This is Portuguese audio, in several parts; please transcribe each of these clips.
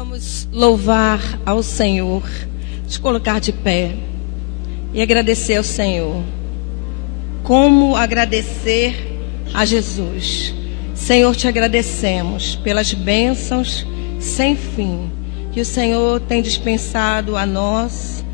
Vamos louvar ao Senhor, nos colocar de pé e agradecer ao Senhor. Como agradecer a Jesus? Senhor, te agradecemos pelas bênçãos sem fim que o Senhor tem dispensado a nós,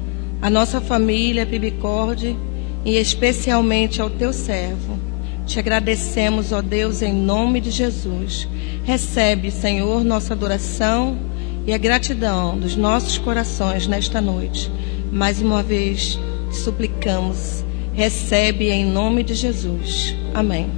a nossa família, Pibicorde, e especialmente ao teu servo. Te agradecemos, ó Deus, em nome de Jesus. Recebe, Senhor, nossa adoração e a gratidão dos nossos corações nesta noite. Mais uma vez, te suplicamos, recebe em nome de Jesus. Amém.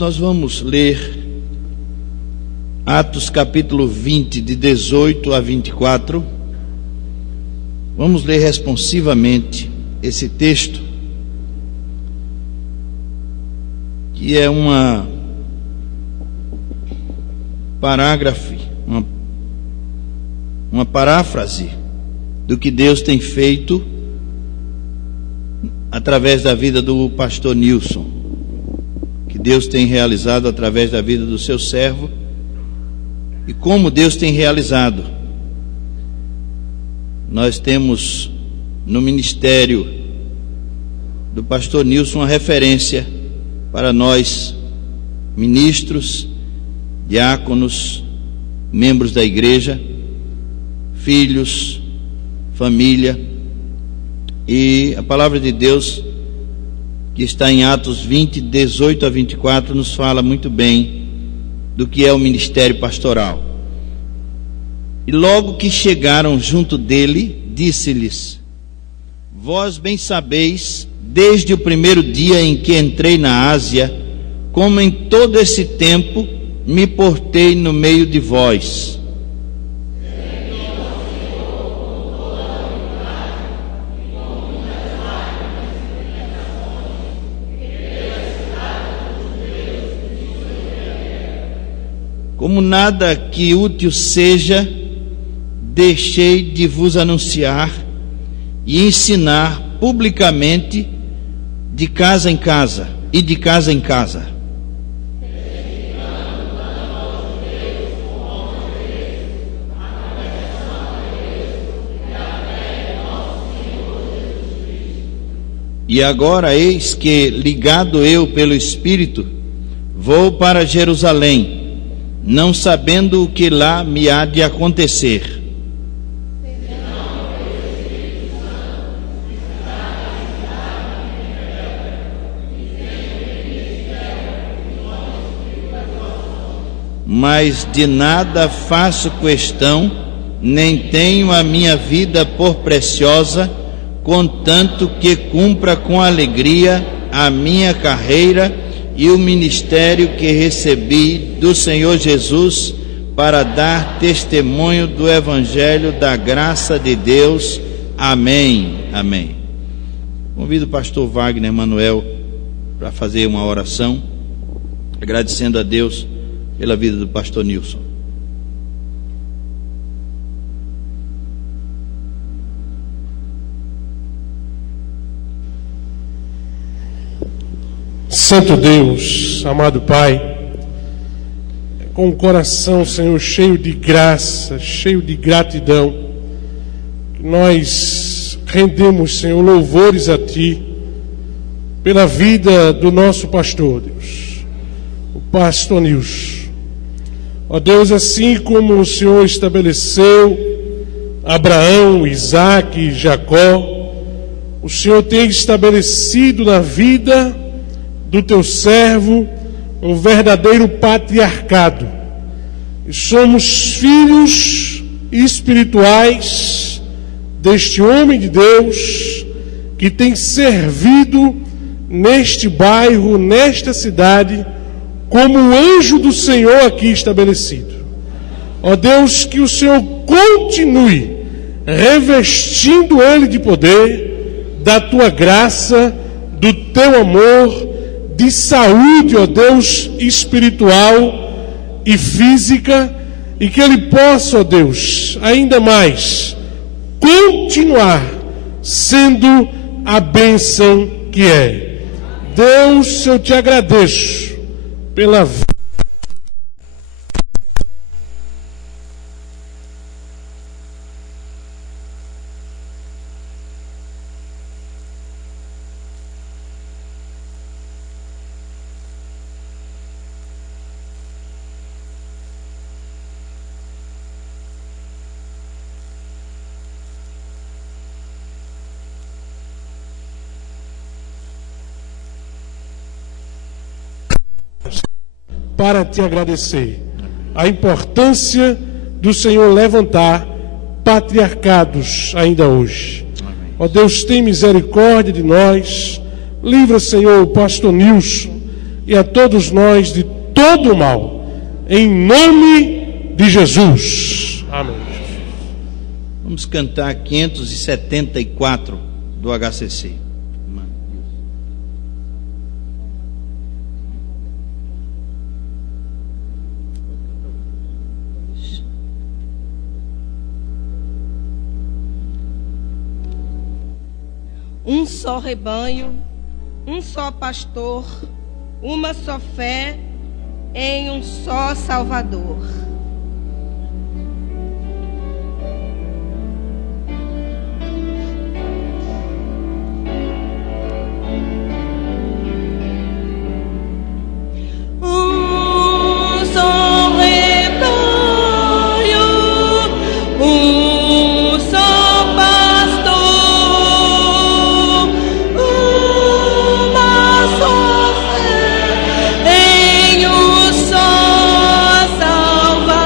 Nós vamos ler Atos capítulo 20, de 18 a 24. Vamos ler responsivamente esse texto, que é uma paráfrase do que Deus tem feito através da vida do pastor Nilson, que Deus tem realizado através da vida do seu servo, e como Deus tem realizado. Nós temos no ministério do pastor Nilson uma referência para nós, ministros, diáconos, membros da igreja, filhos, família, e a palavra de Deus, que está em Atos 20, 18 a 24, nos fala muito bem do que é o ministério pastoral. E logo que chegaram junto dele, disse-lhes: vós bem sabeis, desde o primeiro dia em que entrei na Ásia, como em todo esse tempo me portei no meio de vós. Como nada que útil seja, deixei de vos anunciar e ensinar publicamente, de casa em casa e de casa em casa. E agora eis que, ligado eu pelo Espírito, vou para Jerusalém, não sabendo o que lá me há de acontecer. mas de nada faço questão, nem tenho a minha vida por preciosa, contanto que cumpra com alegria a minha carreira e o ministério que recebi do Senhor Jesus para dar testemunho do Evangelho da graça de Deus. Amém. Amém. Convido o pastor Wagner Manuel para fazer uma oração, agradecendo a Deus pela vida do pastor Nilson. Santo Deus, amado Pai, com o coração, Senhor, cheio de graça, cheio de gratidão, nós rendemos, Senhor, louvores a Ti pela vida do nosso pastor, Deus, o pastor Nilson. Ó Deus, assim como o Senhor estabeleceu Abraão, Isaque e Jacó, o Senhor tem estabelecido na vida do Teu servo um verdadeiro patriarcado. E somos filhos espirituais deste homem de Deus que tem servido neste bairro, nesta cidade, como o anjo do Senhor aqui estabelecido. Ó Deus, que o Senhor continue revestindo ele de poder, da Tua graça, do Teu amor, de saúde, ó Deus, espiritual e física, e que ele possa, ó Deus, ainda mais continuar sendo a bênção que é. Deus, eu te agradeço pela vida. Para te agradecer a importância do Senhor levantar patriarcados ainda hoje. Ó Deus, tem misericórdia de nós, livra, Senhor, o pastor Nilson e a todos nós de todo o mal, em nome de Jesus. Amém. Vamos cantar 574 do HCC. Um só rebanho, um só pastor, uma só fé em um só Salvador. Salva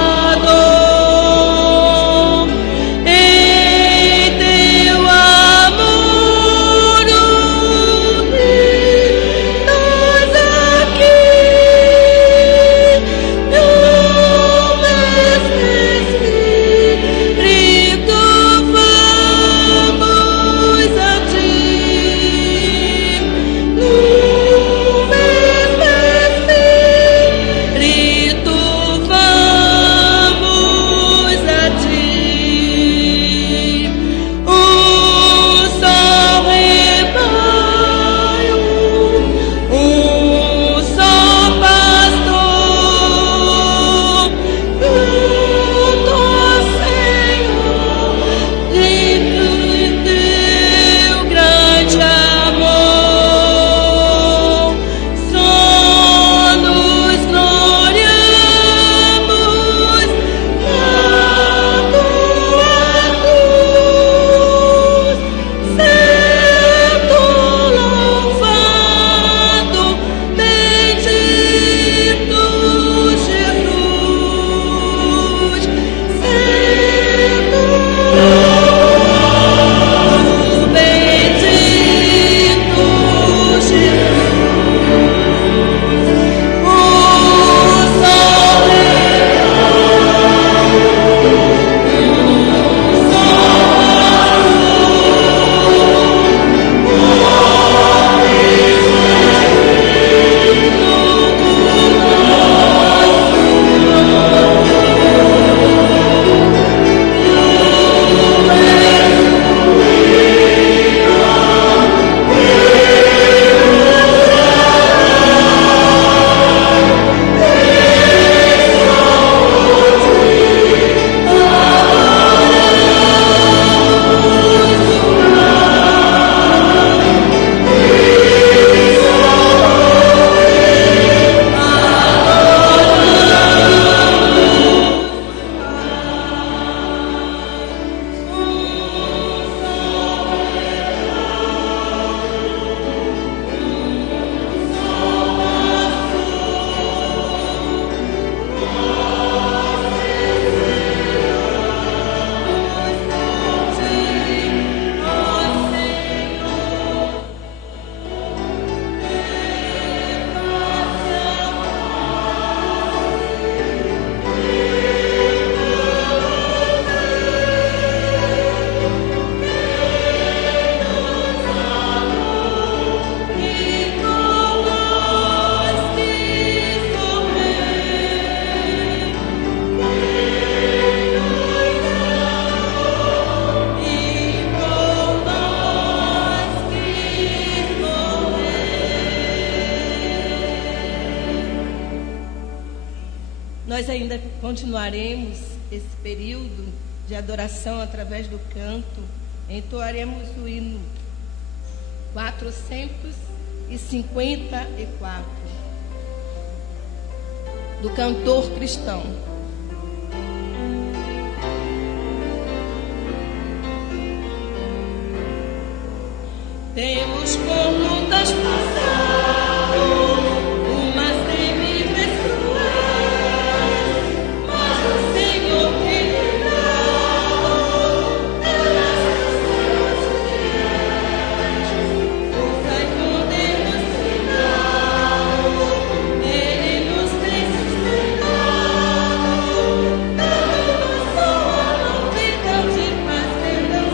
Nós ainda continuaremos esse período de adoração através do canto. Entoaremos o hino 454 do cantor cristão. Temos por lutas passado, umas terríveis cruéis, mas o Senhor tem livrado delas as fiéis. Força e poder nos sinal, Ele nos tem sustentado, dando-nos boa novidade de paz, perdão,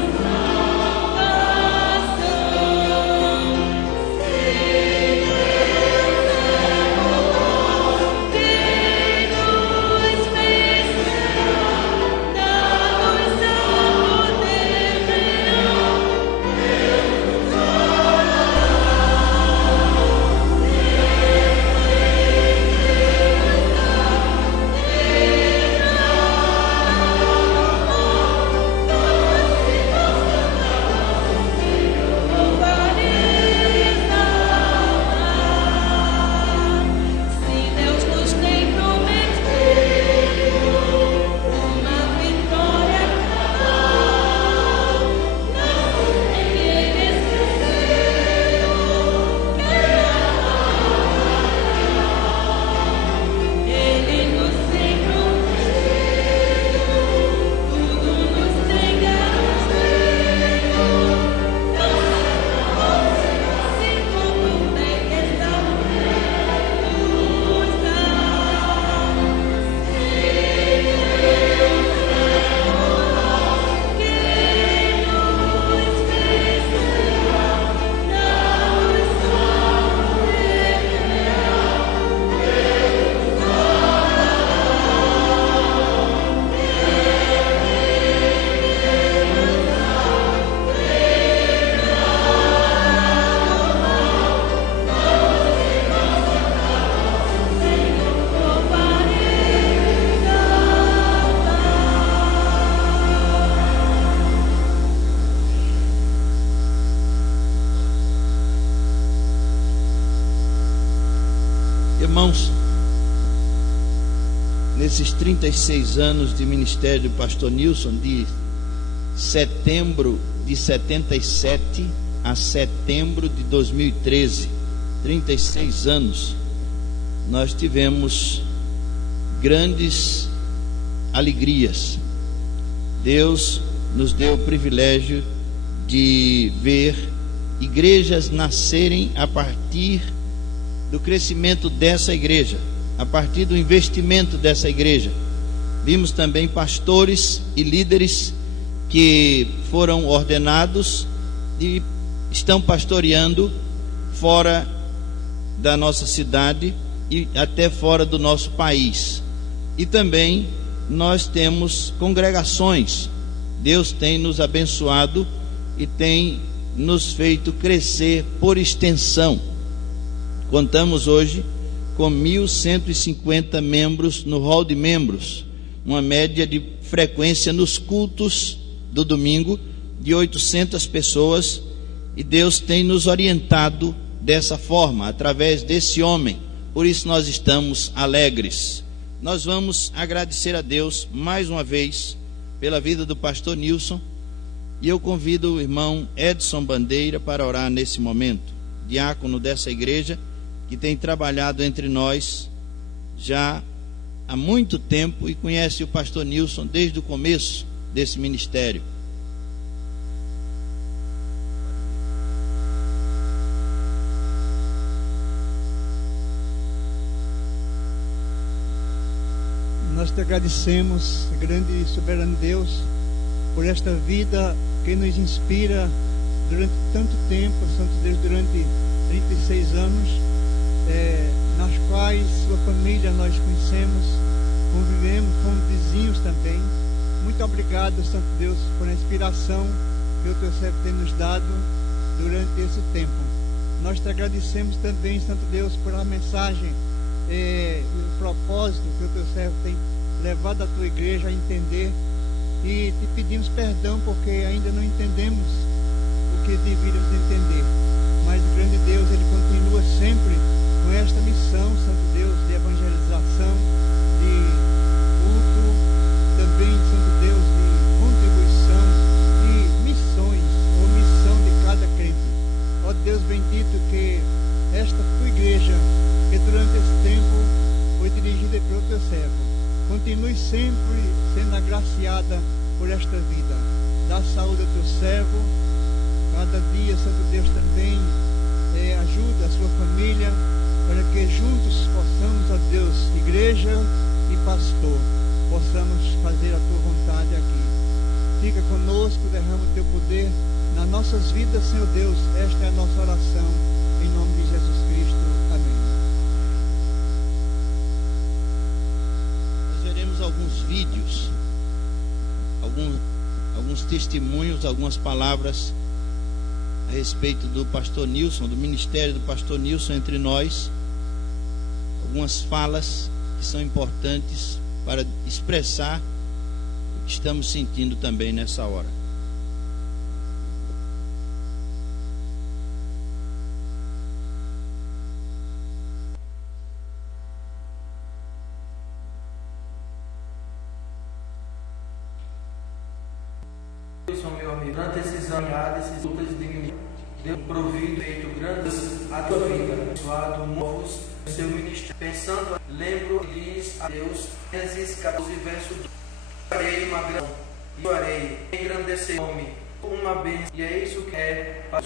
Irmãos, nesses 36 anos de ministério do pastor Nilson, de setembro de 77 a setembro de 2013, 36 anos, nós tivemos grandes alegrias. Deus nos deu o privilégio de ver igrejas nascerem a partir do crescimento dessa igreja, a partir do investimento dessa igreja. Vimos também pastores e líderes que foram ordenados e estão pastoreando fora da nossa cidade e até fora do nosso país. E também nós temos congregações. Deus tem nos abençoado e tem nos feito crescer por extensão. Contamos hoje com 1.150 membros no hall de membros, uma média de frequência nos cultos do domingo de 800 pessoas, e Deus tem nos orientado dessa forma, através desse homem. Por isso nós estamos alegres. Nós vamos agradecer a Deus mais uma vez pela vida do pastor Nilson, e eu convido o irmão Edson Bandeira para orar nesse momento, diácono dessa igreja, que tem trabalhado entre nós já há muito tempo e conhece o pastor Nilson desde o começo desse ministério. Nós te agradecemos, grande e soberano Deus, por esta vida que nos inspira durante tanto tempo, Santo Deus, durante 36 anos, nas quais sua família nós conhecemos, convivemos, fomos vizinhos também. Muito obrigado, Santo Deus, por a inspiração que o teu servo tem nos dado durante esse tempo. Nós te agradecemos também, Santo Deus, por a mensagem propósito que o teu servo tem levado a tua igreja a entender. E te pedimos perdão porque ainda não entendemos o que deveríamos entender. Mas o grande Deus, Ele continua sempre com esta missão, Santo Deus, de evangelização, de culto, também, Santo Deus, de contribuição, de missões, ou missão de cada crente. Ó Deus bendito, que esta tua igreja, que durante esse tempo foi dirigida pelo teu servo, continue sempre sendo agraciada por esta vida. Dá saúde ao teu servo. Cada dia, Santo Deus, também ajuda a sua família, para que juntos possamos, ó Deus, igreja e pastor, possamos fazer a tua vontade aqui. Fica conosco, derrama o teu poder nas nossas vidas, Senhor Deus. Esta é a nossa oração, em nome de Jesus Cristo. Amém. Nós veremos alguns vídeos, alguns testemunhos, algumas palavras a respeito do pastor Nilson, do ministério do pastor Nilson entre nós, algumas falas que são importantes para expressar o que estamos sentindo também nessa hora. Meu amigo, durante esses anos, esses lutas de mim, Deus provido, feito grandes a tua vida, abençoado, novos, seu ministério. Pensando, lembro, diz a Deus, Gênesis 14, verso 2: farei uma grande e farei engrandecer o nome, uma bênção, e é isso que é para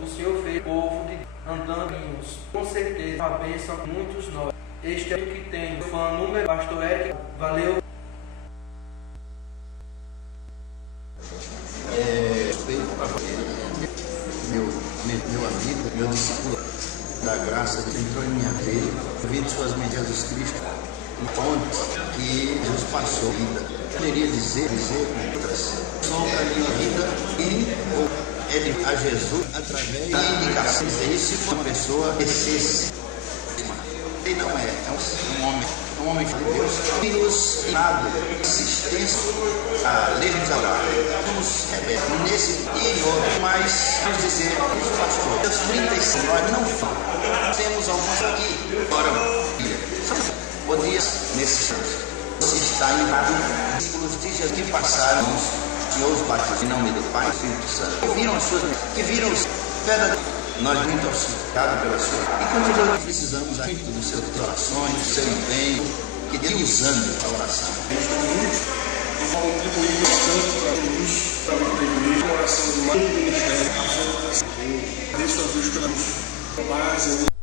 o Senhor fez o povo de andando, com certeza, uma bênção a muitos nós. Este é o que tem, fã número, pastor Eric, valeu. Meu amigo, meu discípulo da graça que entrou em minha vida, ouvindo suas medidas Jesus Cristo, onde que Jesus passou a vida. Eu poderia dizer outras, só para minha vida, e ele a Jesus através da indicação. Se for uma pessoa descesse, ele não é um homem de Deus, que nos dado assistência a lermos a palavra. Somos rebeldes nesse e em outro, mas vamos dizer, os pastores, os 35, nós não temos alguns aqui, oram, dias nesses anos. Você está errado, discípulos de Jesus que passaram, que os batizou em nome do Pai e do Espírito Santo, que viram os pedras. Nós muito auxiliados pela sua. E continuamos, precisamos muito dos seus orações, do seu empenho, que Deus usando a oração. Contribuir bastante para a igreja, a oração de mais do ministério, desde a Deus pela base.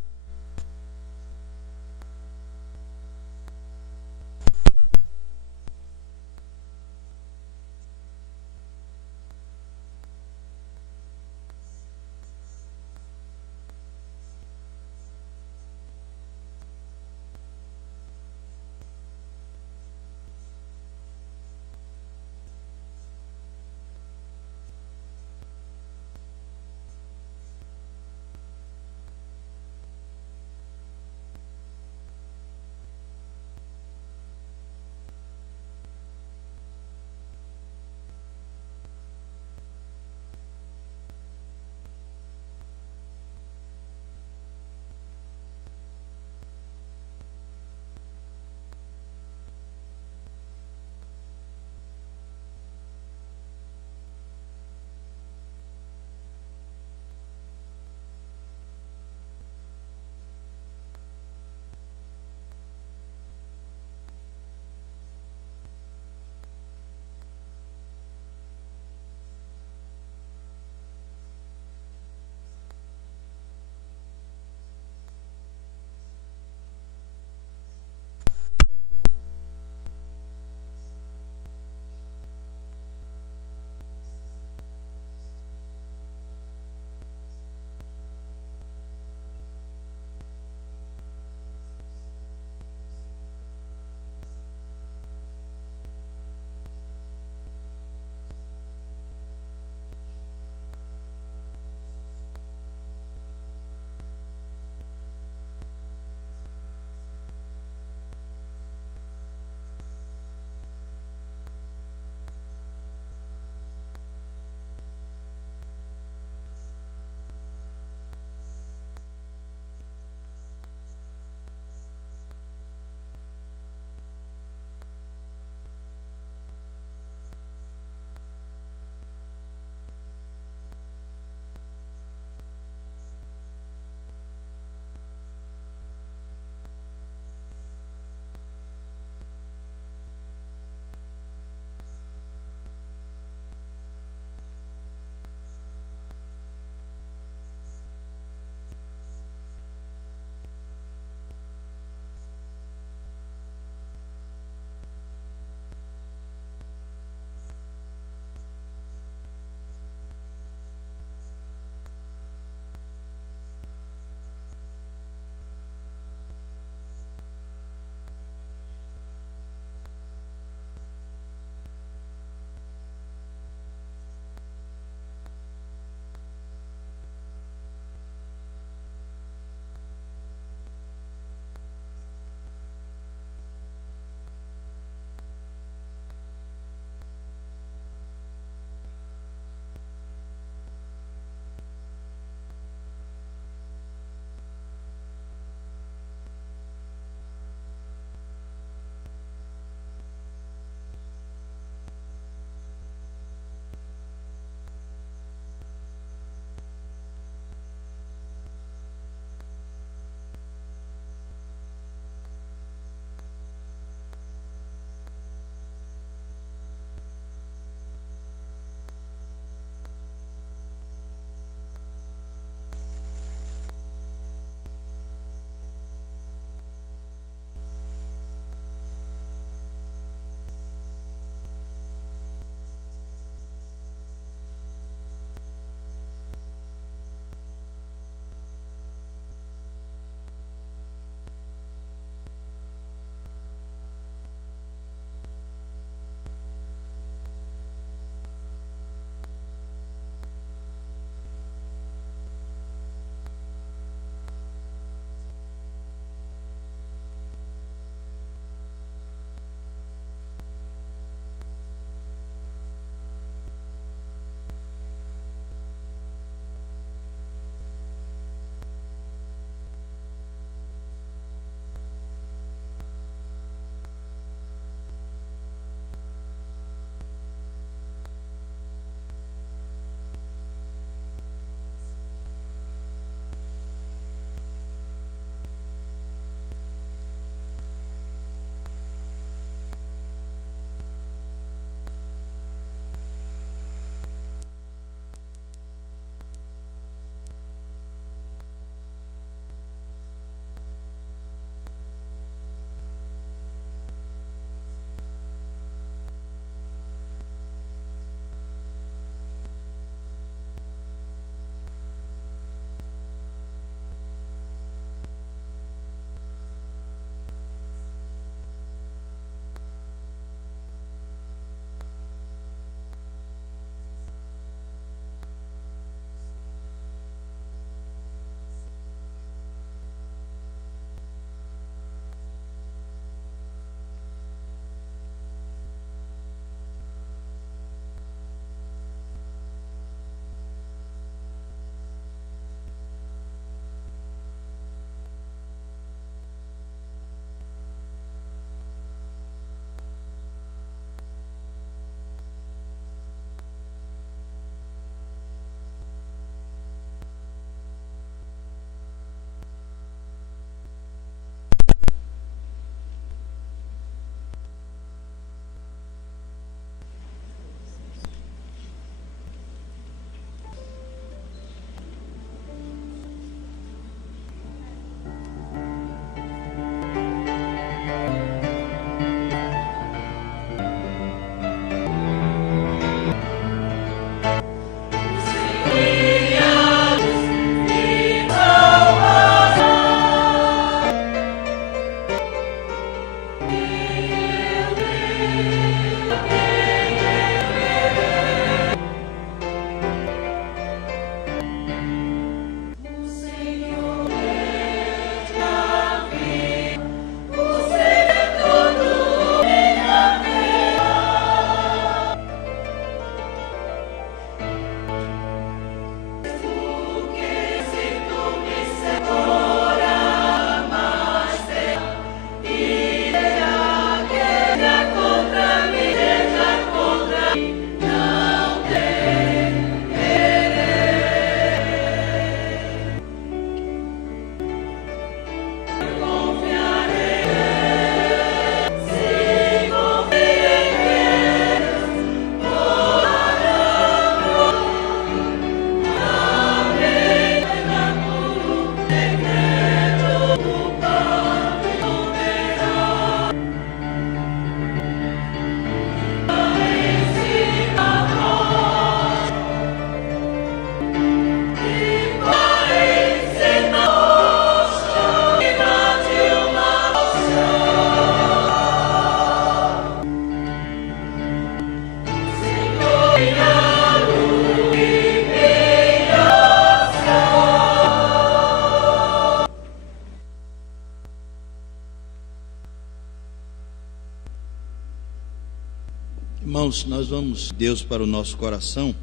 Irmãos, nós vamos Deus para o nosso coração.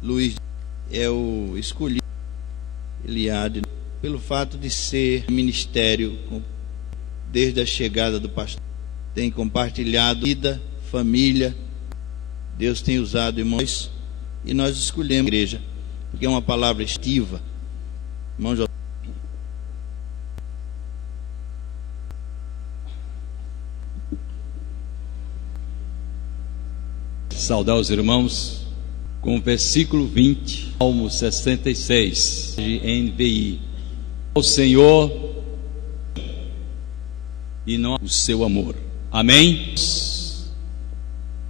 Luiz é o escolhido, Eliade, pelo fato de ser ministério desde a chegada do pastor. Tem compartilhado vida, família. Deus tem usado irmãos e nós escolhemos a igreja, porque é uma palavra estiva. Irmão José. Saudar os irmãos com o versículo 20, Salmo 66, de NVI. O Senhor e não o seu amor. Amém?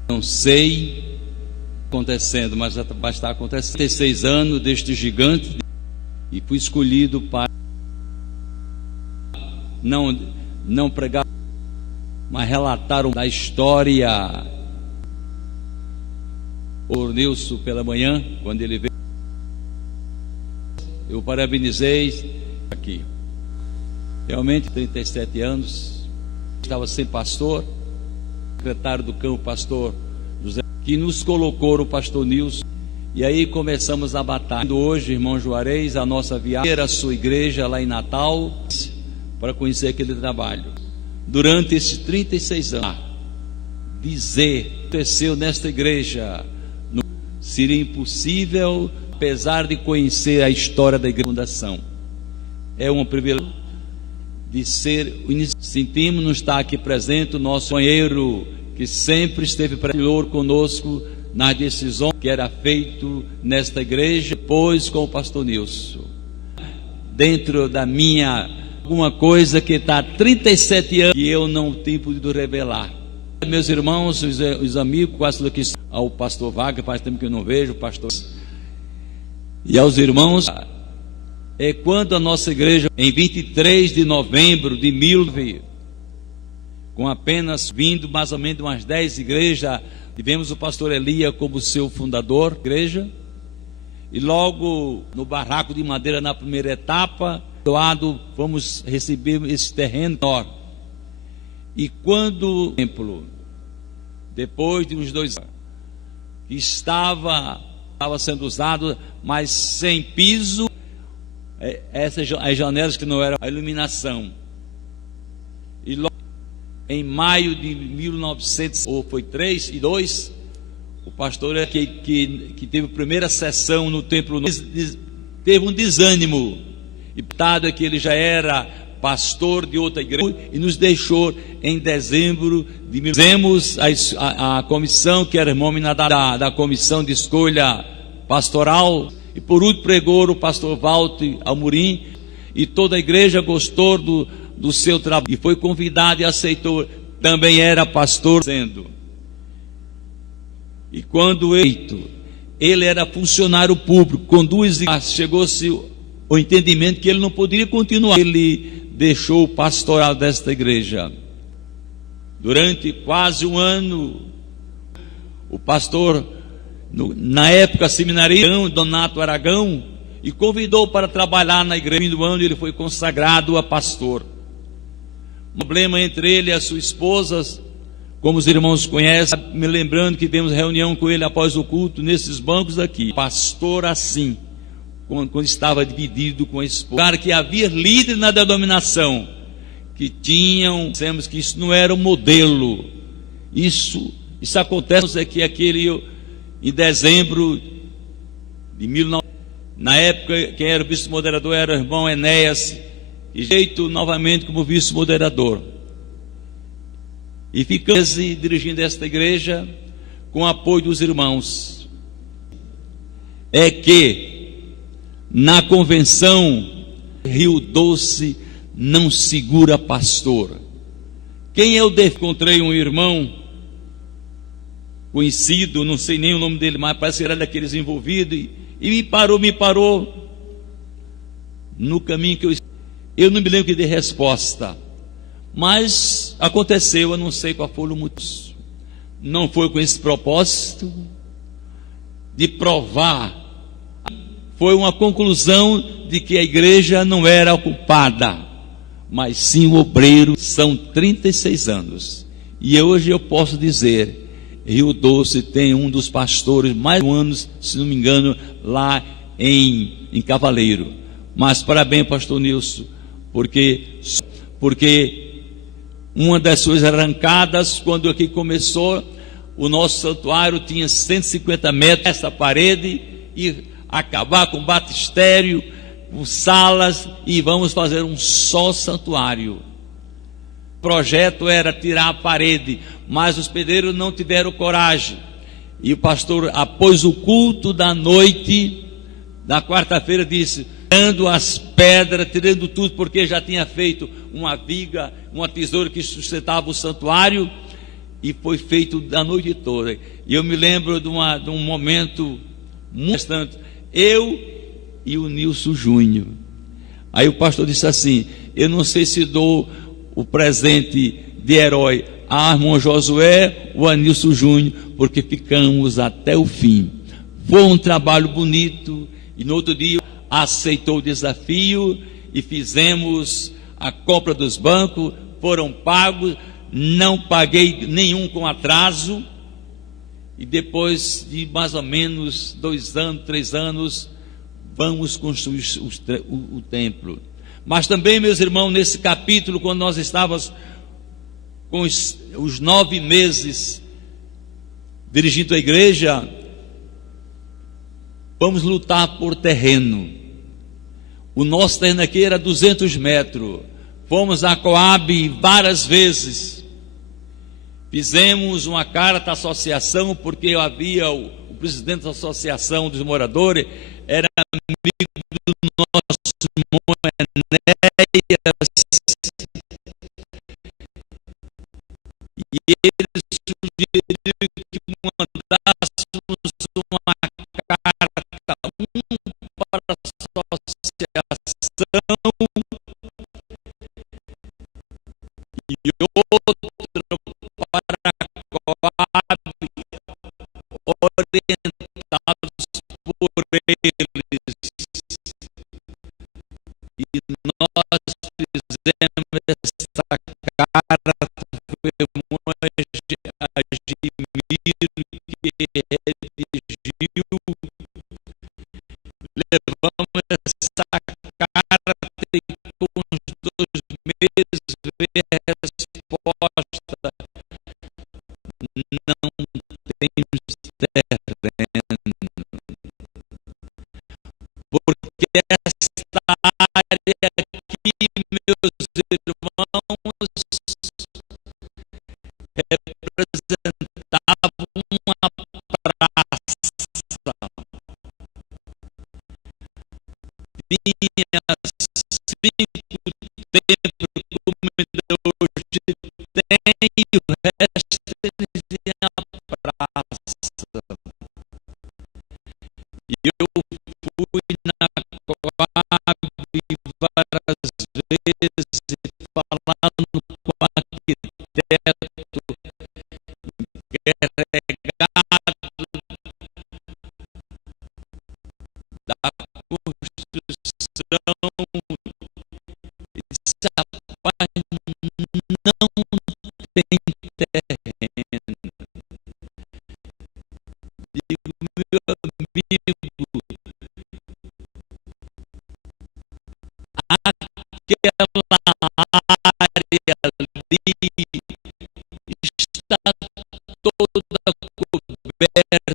Não sei acontecendo, mas vai estar acontecendo. 36 anos deste gigante e fui escolhido para não pregar, mas relatar da história. O Nilson pela manhã, quando ele veio, eu parabenizei aqui. Realmente 37 anos, estava sem pastor, secretário do campo, pastor José, que nos colocou o pastor Nilson, e aí começamos a batalha. Hoje, irmão Juarez, a nossa viagem era a sua igreja lá em Natal, para conhecer aquele trabalho. Durante esses 36 anos, dizer, aconteceu nesta igreja, seria impossível, apesar de conhecer a história da igreja fundação. É um privilégio de ser, sentimos nos estar aqui presente o nosso companheiro que sempre esteve presente conosco nas decisões que era feito nesta igreja, depois com o pastor Nilson. Dentro da minha, alguma coisa que está há 37 anos que eu não tenho podido revelar. Meus irmãos, os amigos, quase que ao pastor Wagner, faz tempo que eu não vejo o pastor, e aos irmãos, é quando a nossa igreja, em 23 de novembro de 1000, com apenas vindo mais ou menos umas 10 igrejas, tivemos o pastor Elia como seu fundador da igreja, e logo no barraco de madeira, na primeira etapa, doado, vamos receber esse terreno menor. E quando o templo, depois de uns 2 anos, que estava sendo usado, mas sem piso, as janelas que não eram a iluminação. E logo, em maio de 1900, ou foi 3 e 2, o pastor que teve a primeira sessão no templo, teve um desânimo, e dado que ele já era pastor de outra igreja, e nos deixou em dezembro de 1900. Fizemos a comissão, que era irmão da comissão de escolha pastoral, e por último pregou o pastor Walter Amorim, e toda a igreja gostou do seu trabalho, e foi convidado e aceitou. Também era pastor sendo. E quando ele era funcionário público, com 2 igrejas, chegou-se o entendimento que ele não poderia continuar. Ele deixou o pastoral desta igreja. Durante quase um ano, o pastor, na época seminarista, Donato Aragão, e convidou para trabalhar na igreja. No ano ele foi consagrado a pastor. Um problema entre ele e a sua esposa, como os irmãos conhecem, me lembrando que tivemos reunião com ele após o culto, nesses bancos aqui. Pastor assim, quando estava dividido com a esposa. Claro que havia líderes na denominação que dissemos que isso não era um modelo. Isso acontece aqui, em dezembro de 1900. Na época, quem era o vice-moderador era o irmão Enéas, e jeito novamente como vice-moderador. E ficamos dirigindo esta igreja com o apoio dos irmãos. É que na convenção Rio Doce não segura pastor. Quem eu encontrei um irmão conhecido, não sei nem o nome dele, mas parece que era daqueles envolvidos, e me parou no caminho que eu não me lembro que dei resposta, mas aconteceu, eu não sei qual foi o motivo. Não foi com esse propósito de provar, foi uma conclusão de que a igreja não era ocupada, mas sim o obreiro. São 36 anos, e hoje eu posso dizer, Rio Doce tem um dos pastores mais anos, se não me engano, lá em Cavaleiro. Mas parabéns, pastor Nilson, porque uma das suas arrancadas, quando aqui começou, o nosso santuário tinha 150 metros essa parede, e acabar com batistério, com salas, e vamos fazer um só santuário. O projeto era tirar a parede, mas os pedreiros não tiveram coragem. E o pastor, após o culto da noite, da quarta-feira, disse, tirando as pedras, tirando tudo, porque já tinha feito uma viga, uma tesoura que sustentava o santuário, e foi feito a noite toda. E eu me lembro de um momento muito bastante, eu e o Nilson Júnior. Aí o pastor disse assim, eu não sei se dou o presente de herói a irmão Josué ou a Nilson Júnior, porque ficamos até o fim. Foi um trabalho bonito, e no outro dia aceitou o desafio, e fizemos a compra dos bancos, foram pagos, não paguei nenhum com atraso, e depois de mais ou menos 2 anos, 3 anos, vamos construir o templo. Mas também, meus irmãos, nesse capítulo, quando nós estávamos com os 9 meses dirigindo a igreja, vamos lutar por terreno. O nosso terreno aqui era 200 metros. Fomos a Coab várias vezes. Fizemos uma carta à associação, porque havia o presidente da associação dos moradores, era amigo do nosso Moenéas, e ele sugeriu que mandássemos uma carta, para a associação e outro para a Coab, orientados por eles, e nós fizemos essa carta. Foi a Gimiro que redigiu, levamos essa carta, e com uns 2 meses veio a resposta, não temos terreno, porque esta área aqui, meus irmãos, representava uma praça, tinha 5 templos, como ainda hoje tem, e o resto eles iam à praça. E eu fui na Coab várias vezes, falando com o arquiteto encarregado da construção, e disse, rapaz, não tem terreno. Digo, meu amigo, aquela área ali está toda coberta de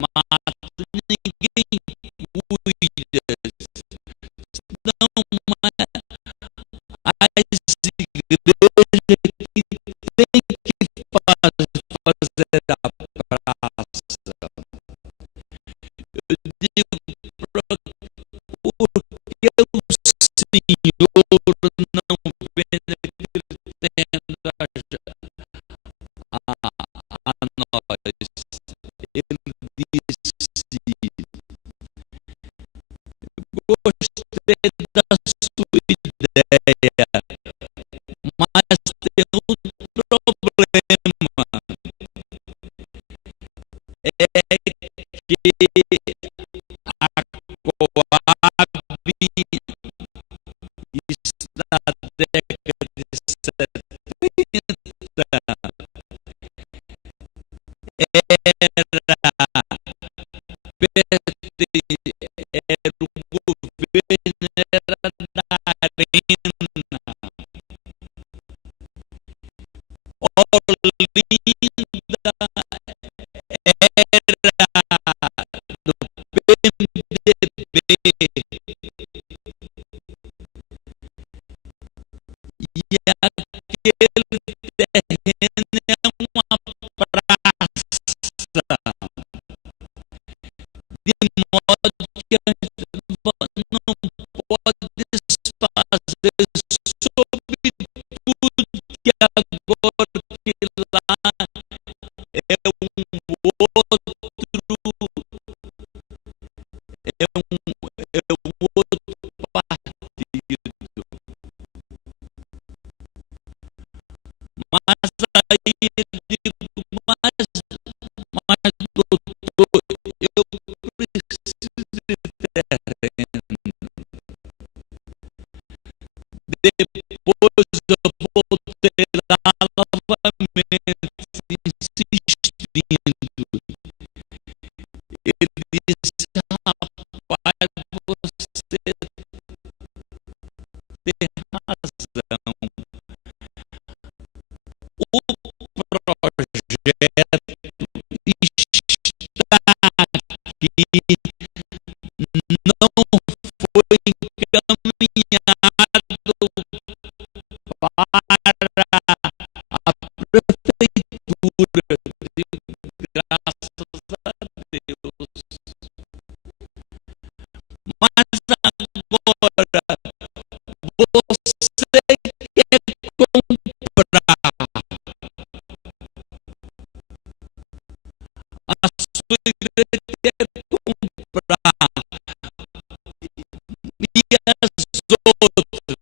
mato, ninguém cuida, não, as igrejas que tem que fazer a praça. Eu digo, porque o Senhor não vem tendo a nós. Ele disse, gostei da sua ideia, mas tem um problema, é que a Coab está na década de 70, era o governo era da Arena. Olinda era do PMDB. E aquele terreno é uma praça, de modo que a gente não pode desfazer sobre tudo que agora que lá é um outro partido. Mas aí eu digo, mas doutor, eu preciso de terreno. Depois eu voltei lá novamente, insistindo. Ele disse, rapaz, você tem razão. O projeto está aqui, não foi encaminhado para a prefeitura, graças a Deus. Mas agora você quer comprar a sua igreja, quer comprar, e as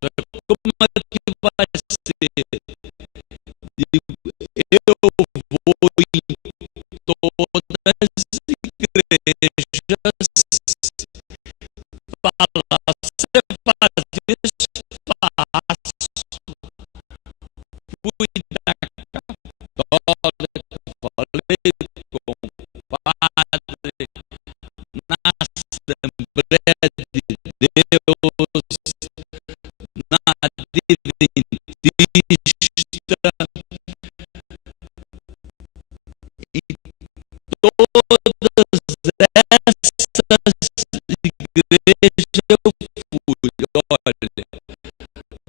outras, como é que vai ser? Digo, eu vou em todas as igrejas falar, você faz isso, faço. Fui da católica, falei com o padre, na Assembleia de Deus, na Adventista, e todas essas igrejas eu fui.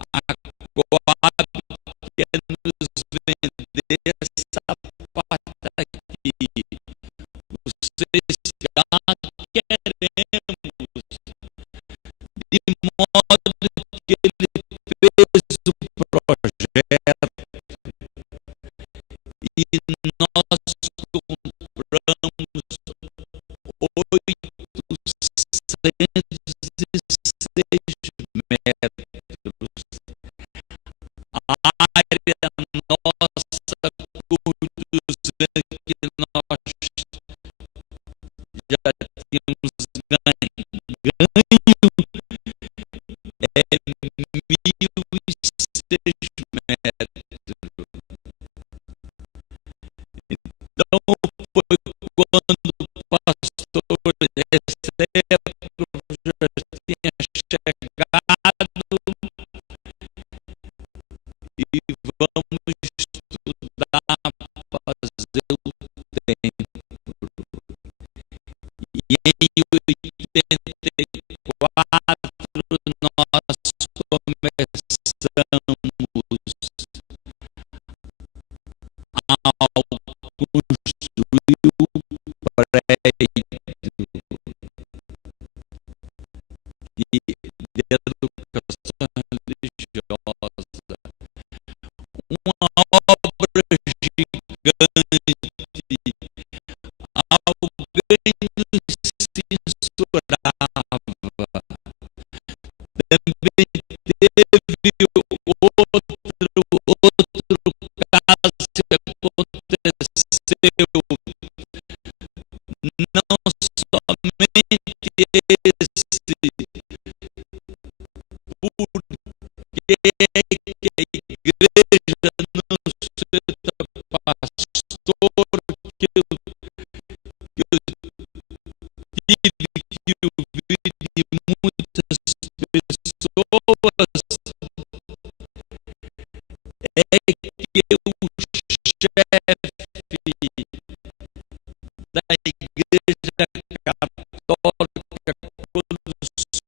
Olha, a Coab quer nos vender essa parte aqui. Vocês queremos, de modo que ele fez o projeto e nós compramos 806 metros. A área nossa, cujos que nós já tínhamos ganho é 1.006 metros. Então foi quando o pastor já tinha chegado e vamos estudar, fazer o tempo. E em 84 nós começamos a construir o prédio de educação religiosa. Uma obra gigante. Alguém nos censurava. Também teve outro caso que aconteceu. Não somente esse, porque a igreja não aceita pastor que muitas pessoas é que o chefe da Igreja Católica, quando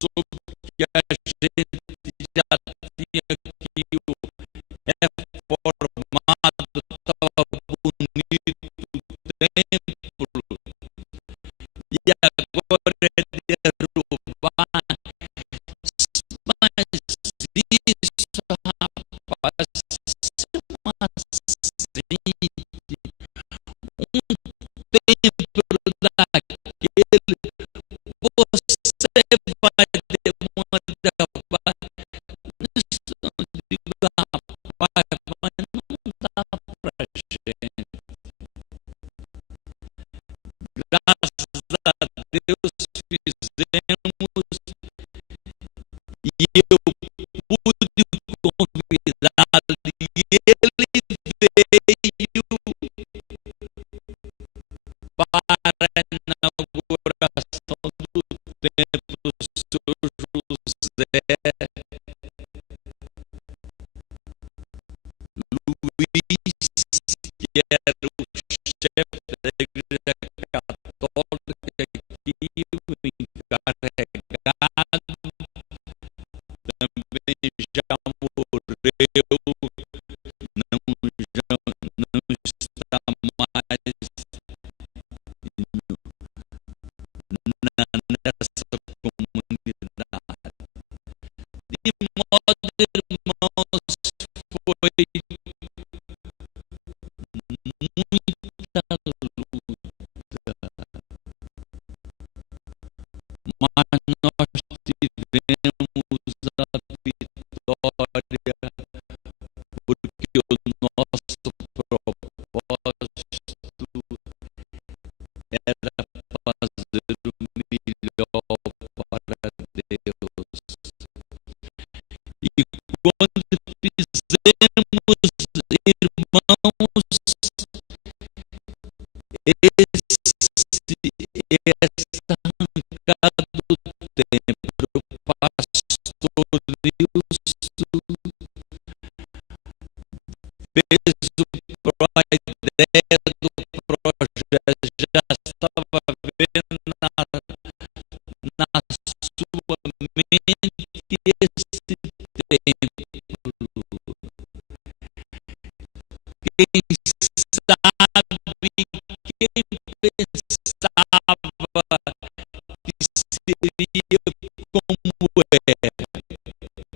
soube que a gente já tinha aqui o reformado, estava bonito o templo, e agora é derrubar. Mas isso, rapaz, templo daquele, você vai derrubar. Isso eu digo, rapaz, mas não dá pra gente. Graças a Deus fizemos, e eu pude convidá-lo, e ele veio para a inauguração do templo São José Luiz, que era o chefe da Igreja Católica aqui, o encarregado, também já morreu, não está mais nessa comunidade. De modo, irmãos, foi muita luta, mas nós tivemos a vitória, porque o nosso propósito era fazer o melhor para Deus. E quando fizemos, irmãos, essa arrancada do templo, o pastor Nilson fez a ideia do projeto, já estava vendo na sua mente esse templo. Quem sabe, quem pensava que seria como é, mas quando ele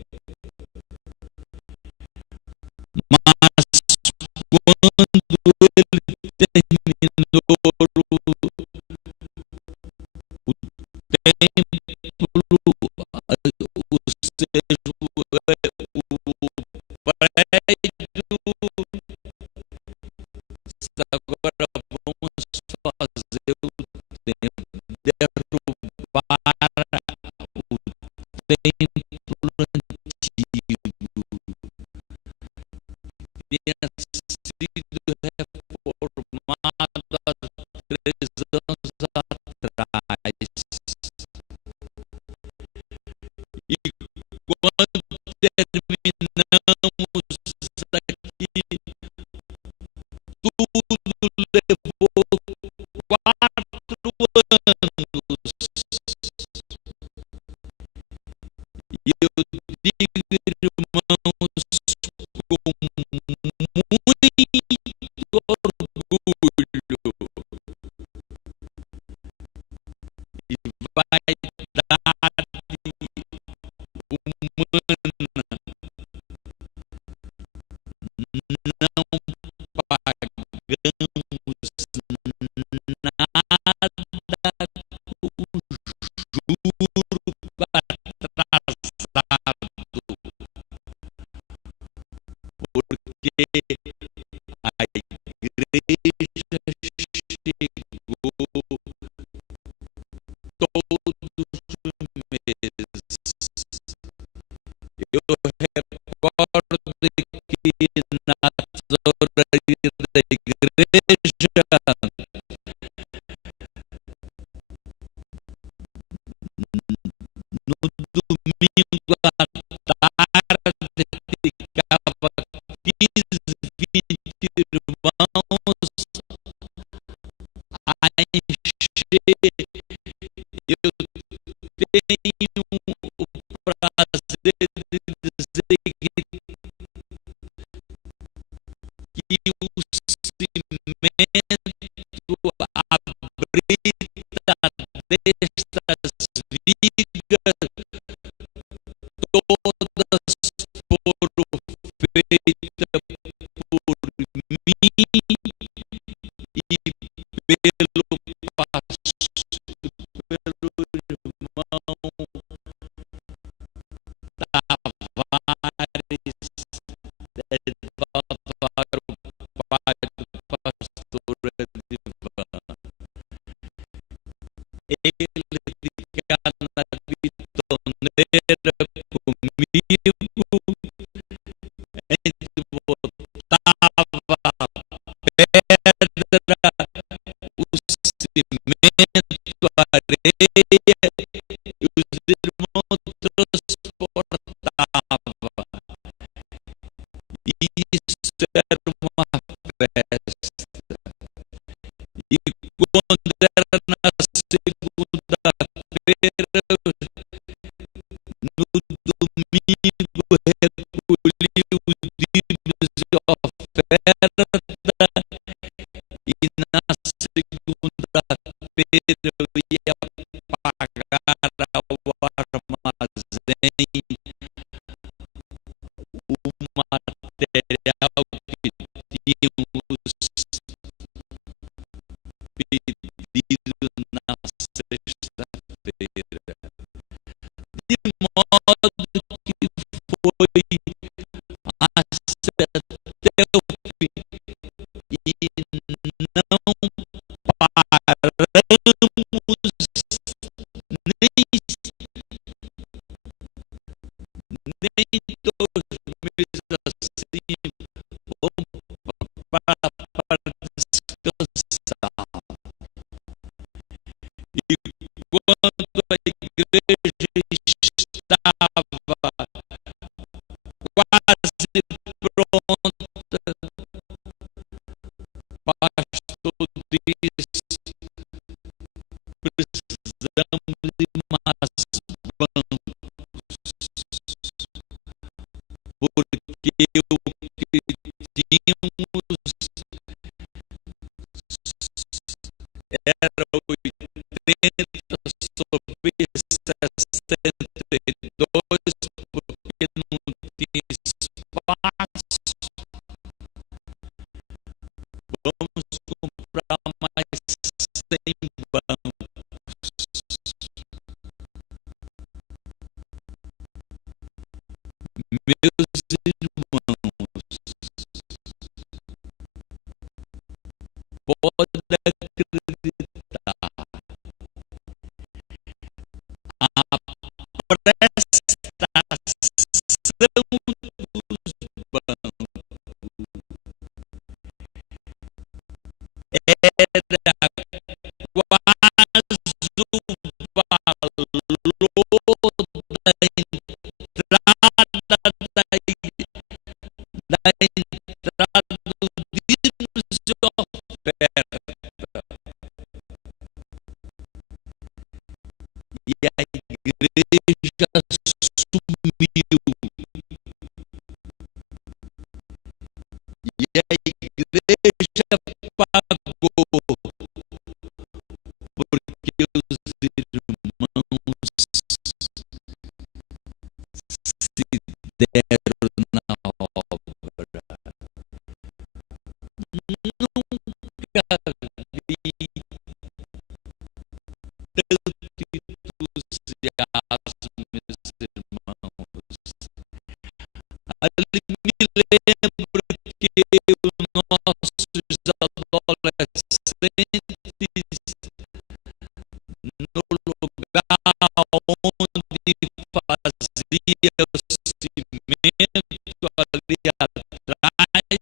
terminou o templo, ou seja, o prédio, agora vamos fazer o templo, derrubar o templo antigo, tinha sido reformado há 3 anos atrás. E quando terminamos aqui, tudo levou 4 anos. E eu digo, irmãos, com muito orgulho, e vaidade humana, não pagamos nada o juro atrasado, porque a igreja chegou todos os meses. Eu recordo que na tesouraria da igreja eu tenho o prazer de dizer que o cimento, a brita destas vigas, todas foram feitas por mim e pelo pelo irmão Tavares, para o pai do pastor Edivan. Ele de cada bitoneira comigo, a gente botava pedra, o cimento, a areia, e os irmãos transportavam. E isso era uma festa. E quando era na segunda-feira, no domingo recolhi os dízimos e oferta, e na segunda-feira eu ia pagar ao armazém o material que tínhamos pedido na sexta-feira. De modo que foi até o fim, e não paramos nem 2 meses assim para descansar. E quando a igreja estava quase pronta, o pastor disse: precisamos de mais bancos, porque o que tínhamos era 80 sobre 62, porque não tinha espaço. Vamos comprar mais 100 bancos. Meus irmãos, pode acreditar, a prestação dos bancos era quase o valor da entrada do dízimos e oferta. E a igreja sumiu. E a igreja pagou, porque os irmãos se deram na obra. Nunca vi tanto entusiasmo, meus irmãos. Ali me lembro que os nossos adolescentes, no lugar onde fazia o cimento ali atrás,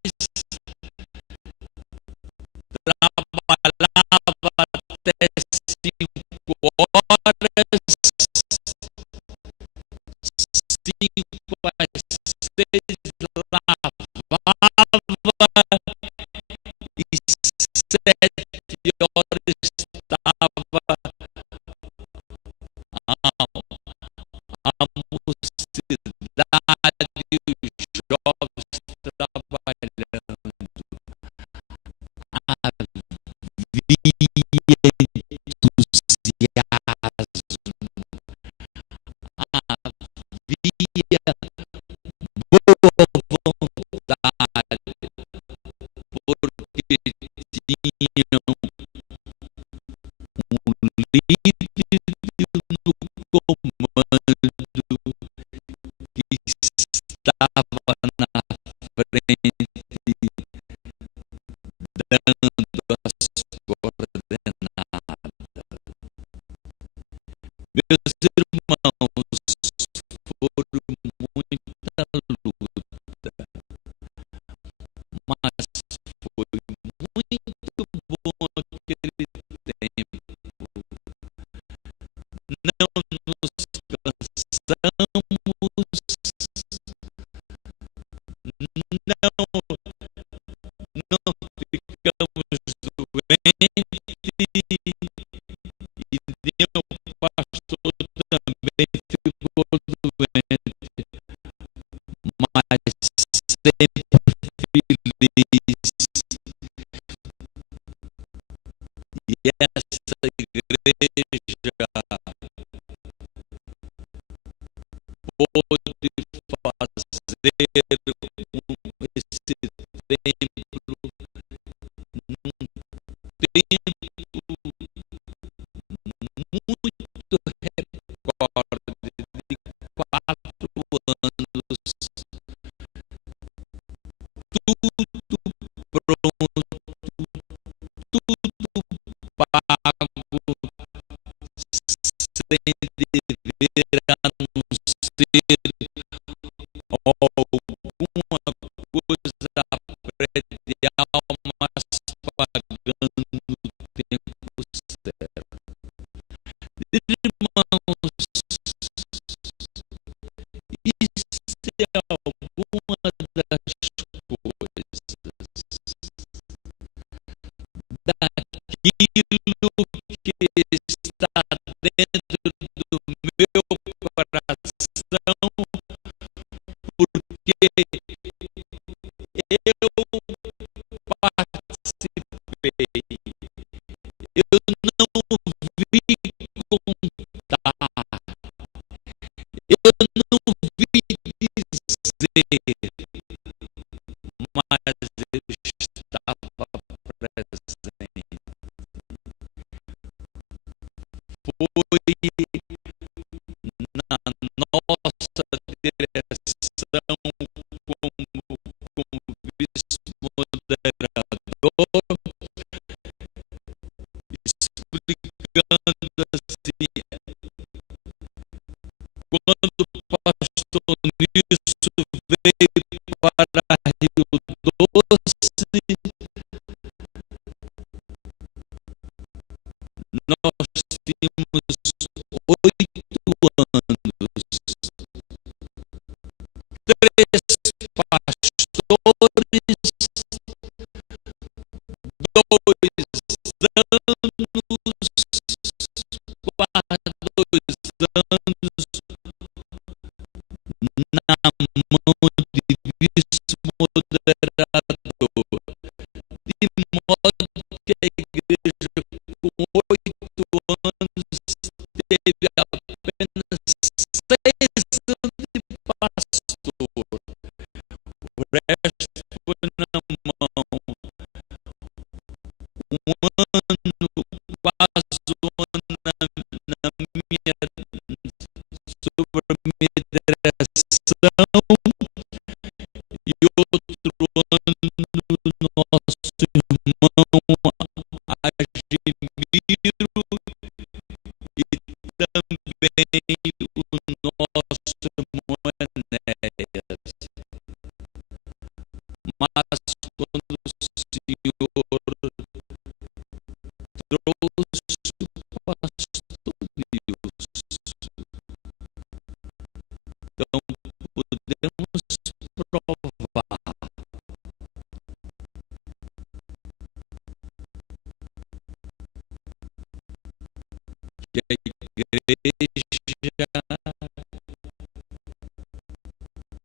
trabalhava até 5 horas, 5 às 6 lavava, e 7 horas estava a mocidade e os jovens trabalhando, havia entusiasmo, havia boa vontade, porque tinham um líder no comando que estava na frente, dando as coordenadas. Meus irmãos, foram muita luta, mas foi muito bom aquele tempo. Não nos cansamos, não ficamos doentes, e nenhum pastor também ficou doente, mas sempre feliz. E essa igreja pôde fazer esse templo num tempo muito recorde de 4 anos, tudo pronto, tudo pago, sem dever a não ser alguma coisa predial, mas pagando no tempo certo. Irmãos, isso é alguma das coisas daquilo que está dentro do meu coração, porque eu participei, eu não vi contar, eu não vi dizer, mas eu estava presente. Foi na nossa direção como vice-moderador, explicando assim, quando o pastor Nilson veio para Rio Doce, nós tínhamos 8 anos, 3 pastores, 2 anos, 2 anos na mão de vice-moderador, de modo que a igreja com 8 anos teve apenas 6 anos de pastor, o resto foi na mão. Um ano, quase um ano na minha, sobre a minha direção, e outro ano nosso irmão Agimiro, e também o nosso irmão Enéas. Mas quando o Senhor trouxe o pastor Nilson, então podemos provar que a igreja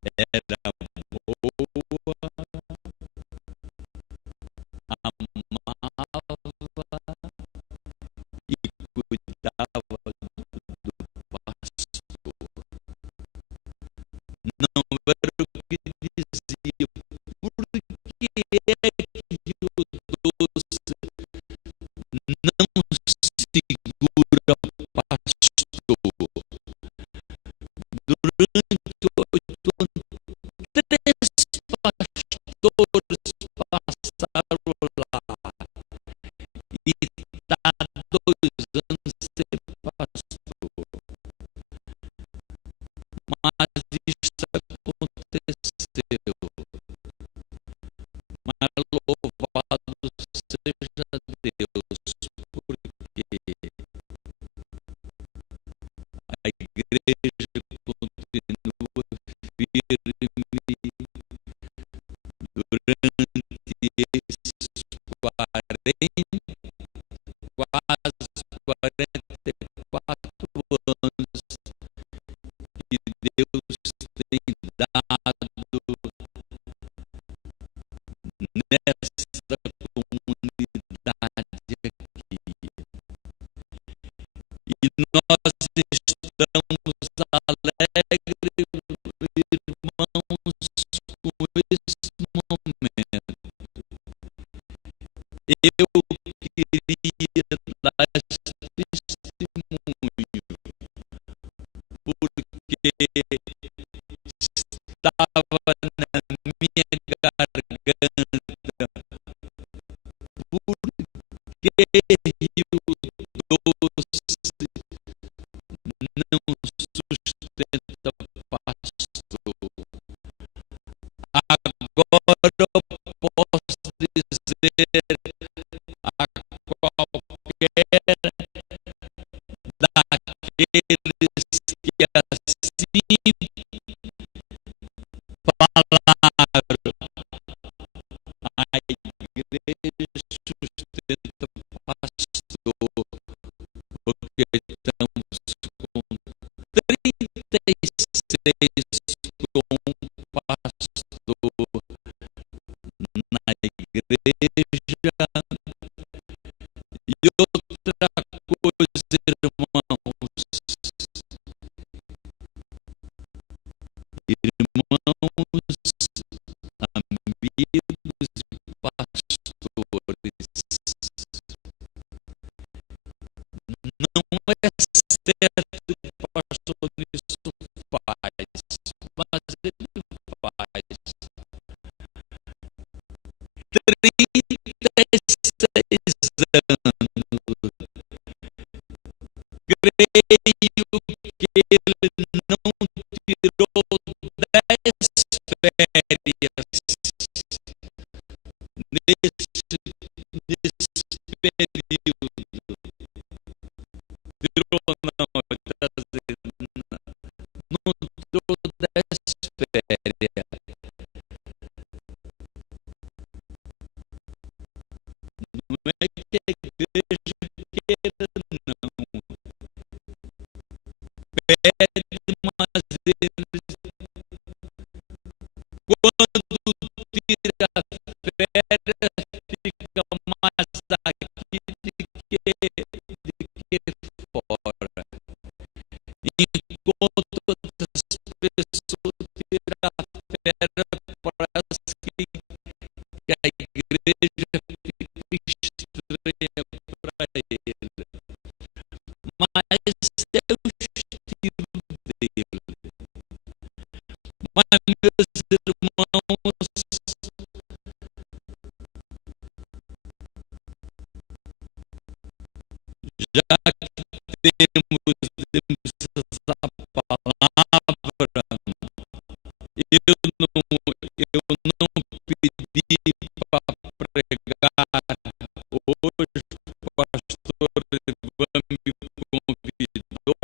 era boa, amava e cuidava do pastor. Não era o que dizia, por que é que o doce não segura o pastor? Durante 8 anos, 3 pastores passaram lá e está 2 anos sem pastor. Mas isto aconteceu. Mas louvado seja Deus, porque a igreja continua firme durante esses 44 anos que Deus tem dado nesta comunidade aqui. E nós estamos alegres, irmãos, com esse momento. Eu queria dar testemunho, porque estava na minha garganta, porque Rio Doce não sustenta pastor. Agora eu posso dizer a qualquer daqueles que assim falaram, a igreja sustenta pastor, porque estamos com 36 com pastor na igreja. E outra coisa, irmãos, amigos e pastores, não é certo que o pastor isso faz, mas ele faz. 36 anos, creio que ele não tirou 10 férias nesse período. Tirou não, está dizendo, não tirou 10 férias. Não é que a igreja queira, não. Pede, mas eles, quando tira a férias, fica mais aqui do que fora. Enquanto outras pessoas tiram a férias, parece que a igreja fica estranha para ele. Mas é o estilo dele. Mas, meus irmãos, já que temos essa palavra, eu não pedi para pregar hoje, o pastor Ivan me convidou,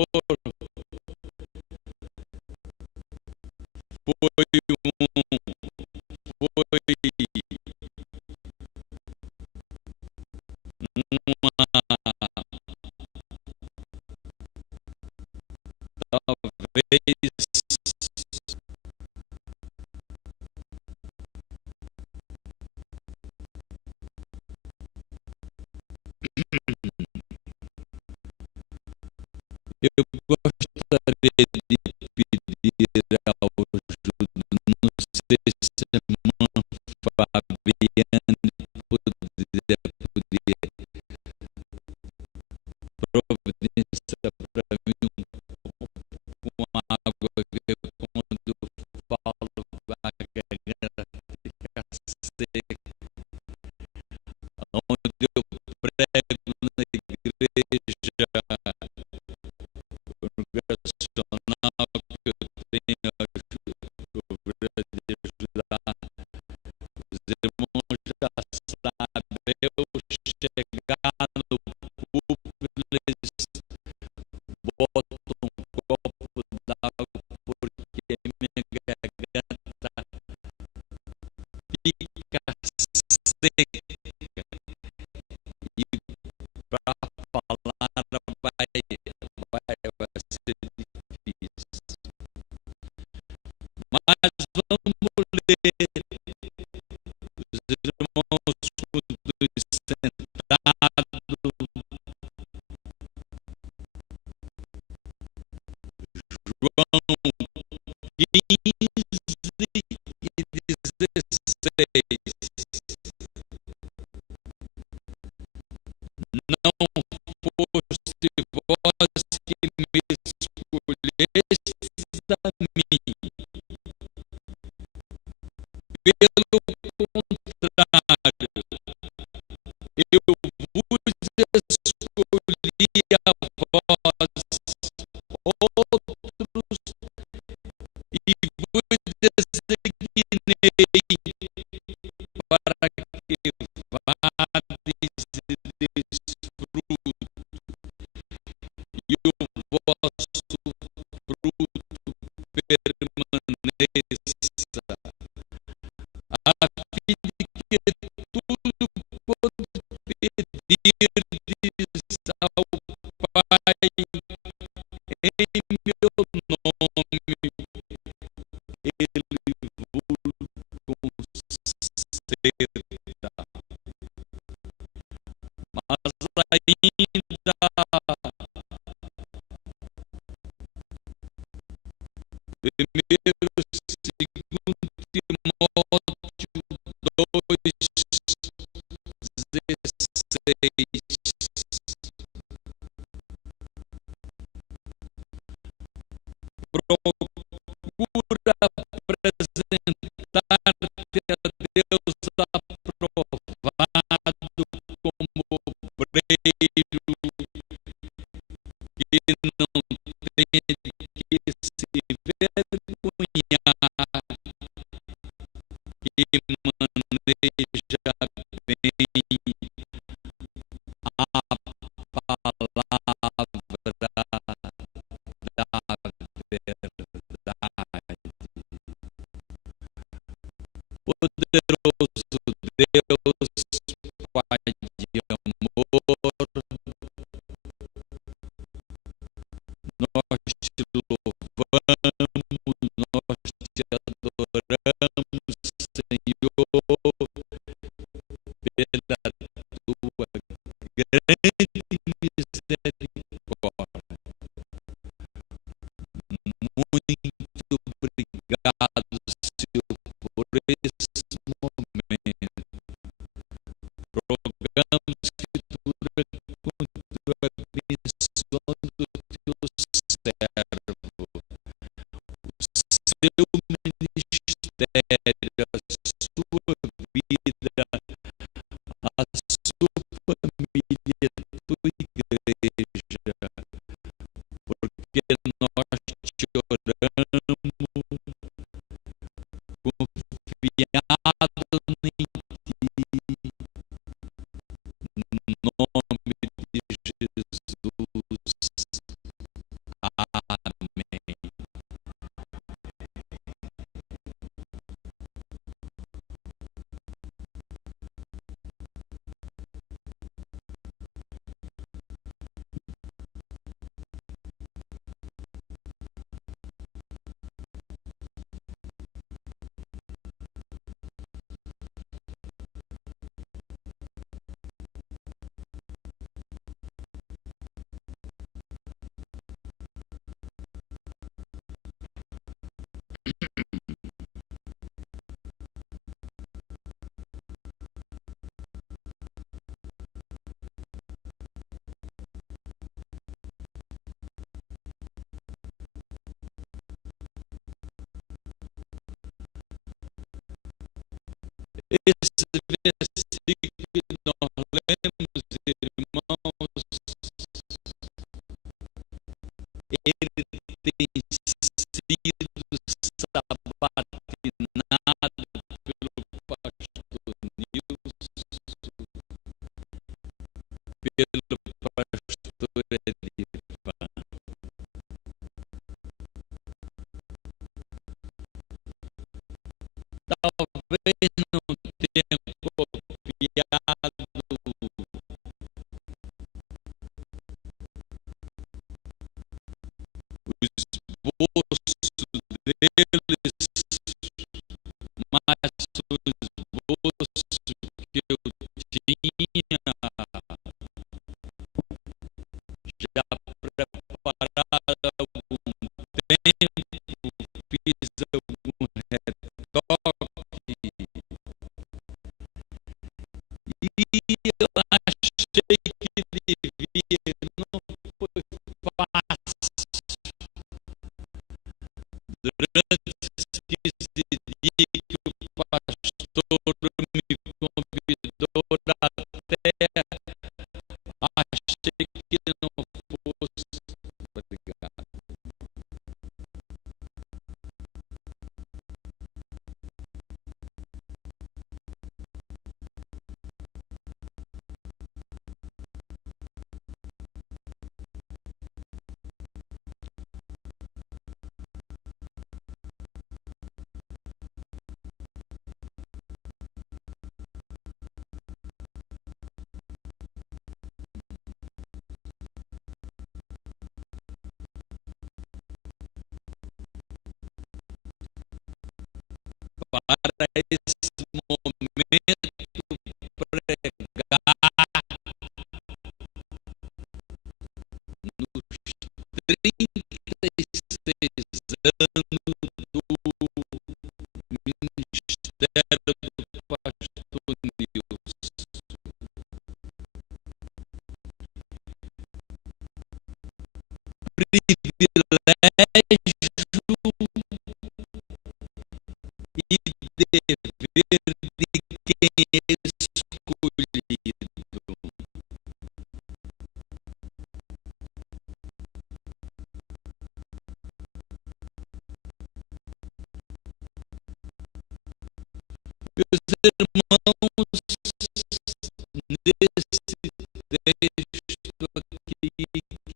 podia providenciar para mim com água, que quando falo a garganta fica seca, onde eu prego na igreja congregacional que eu tenho de ajudar os irmãos, já sabem, eu chegar no púlpito, eles botam um copo d'água porque minha garganta fica seca e para falar vai ser difícil. Mas vamos ler os irmãos todos sentados. João 15 e 16. Não foste vós que me escolhestes a mim, pelo contrário, eu vos escolhi a vós, outros, e vos designei para que vades e deis fruto, e o vosso fruto permaneça, a fim de que tudo quanto pedirdes ao Pai em meu nome, Ele vos concederá. Mas ainda primeiro, segundo Timóteo 2:16. Procura apresentar-te a Deus aprovado como obreiro que não tem que se vergonhar, que maneja bem a palavra da verdade. Poderoso Deus, Pai de amor, nós te louvamos, nós te adoramos, Senhor, pela tua grande misericórdia. Muito obrigado, Senhor, por esse momento. Rogamos que tu abençoando o teu servo, o seu ministério, a sua vida, Esse versículo que nós lemos, irmãos, ele tem sido sabatinado pelo pastor Nilson, pelo pastor Edivan. Talvez não tenha copiado o esboço deles, mas o esboço que eu tinha já preparado há algum tempo, fiz algum retoque e eu achei que devia, não foi fácil. Durante esse dia que o pastor me convidou até, achei que não fosse. Obrigado. Para esse momento pregar nos 36 anos do ministério do pastor Nilson. Privilégio e dever de quem é escolhido. Meus irmãos, nesse texto aqui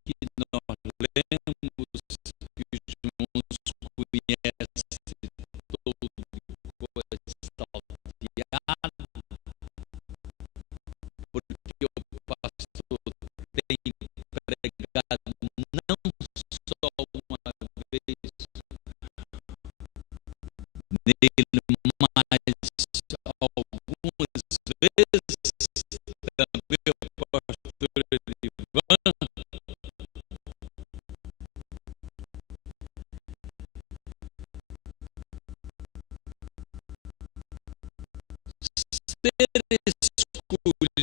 que nós lemos, que os irmãos conhecem todo coisa salteada, porque o pastor tem pregado não só uma vez nele, mas algumas vezes também o pastor Edivan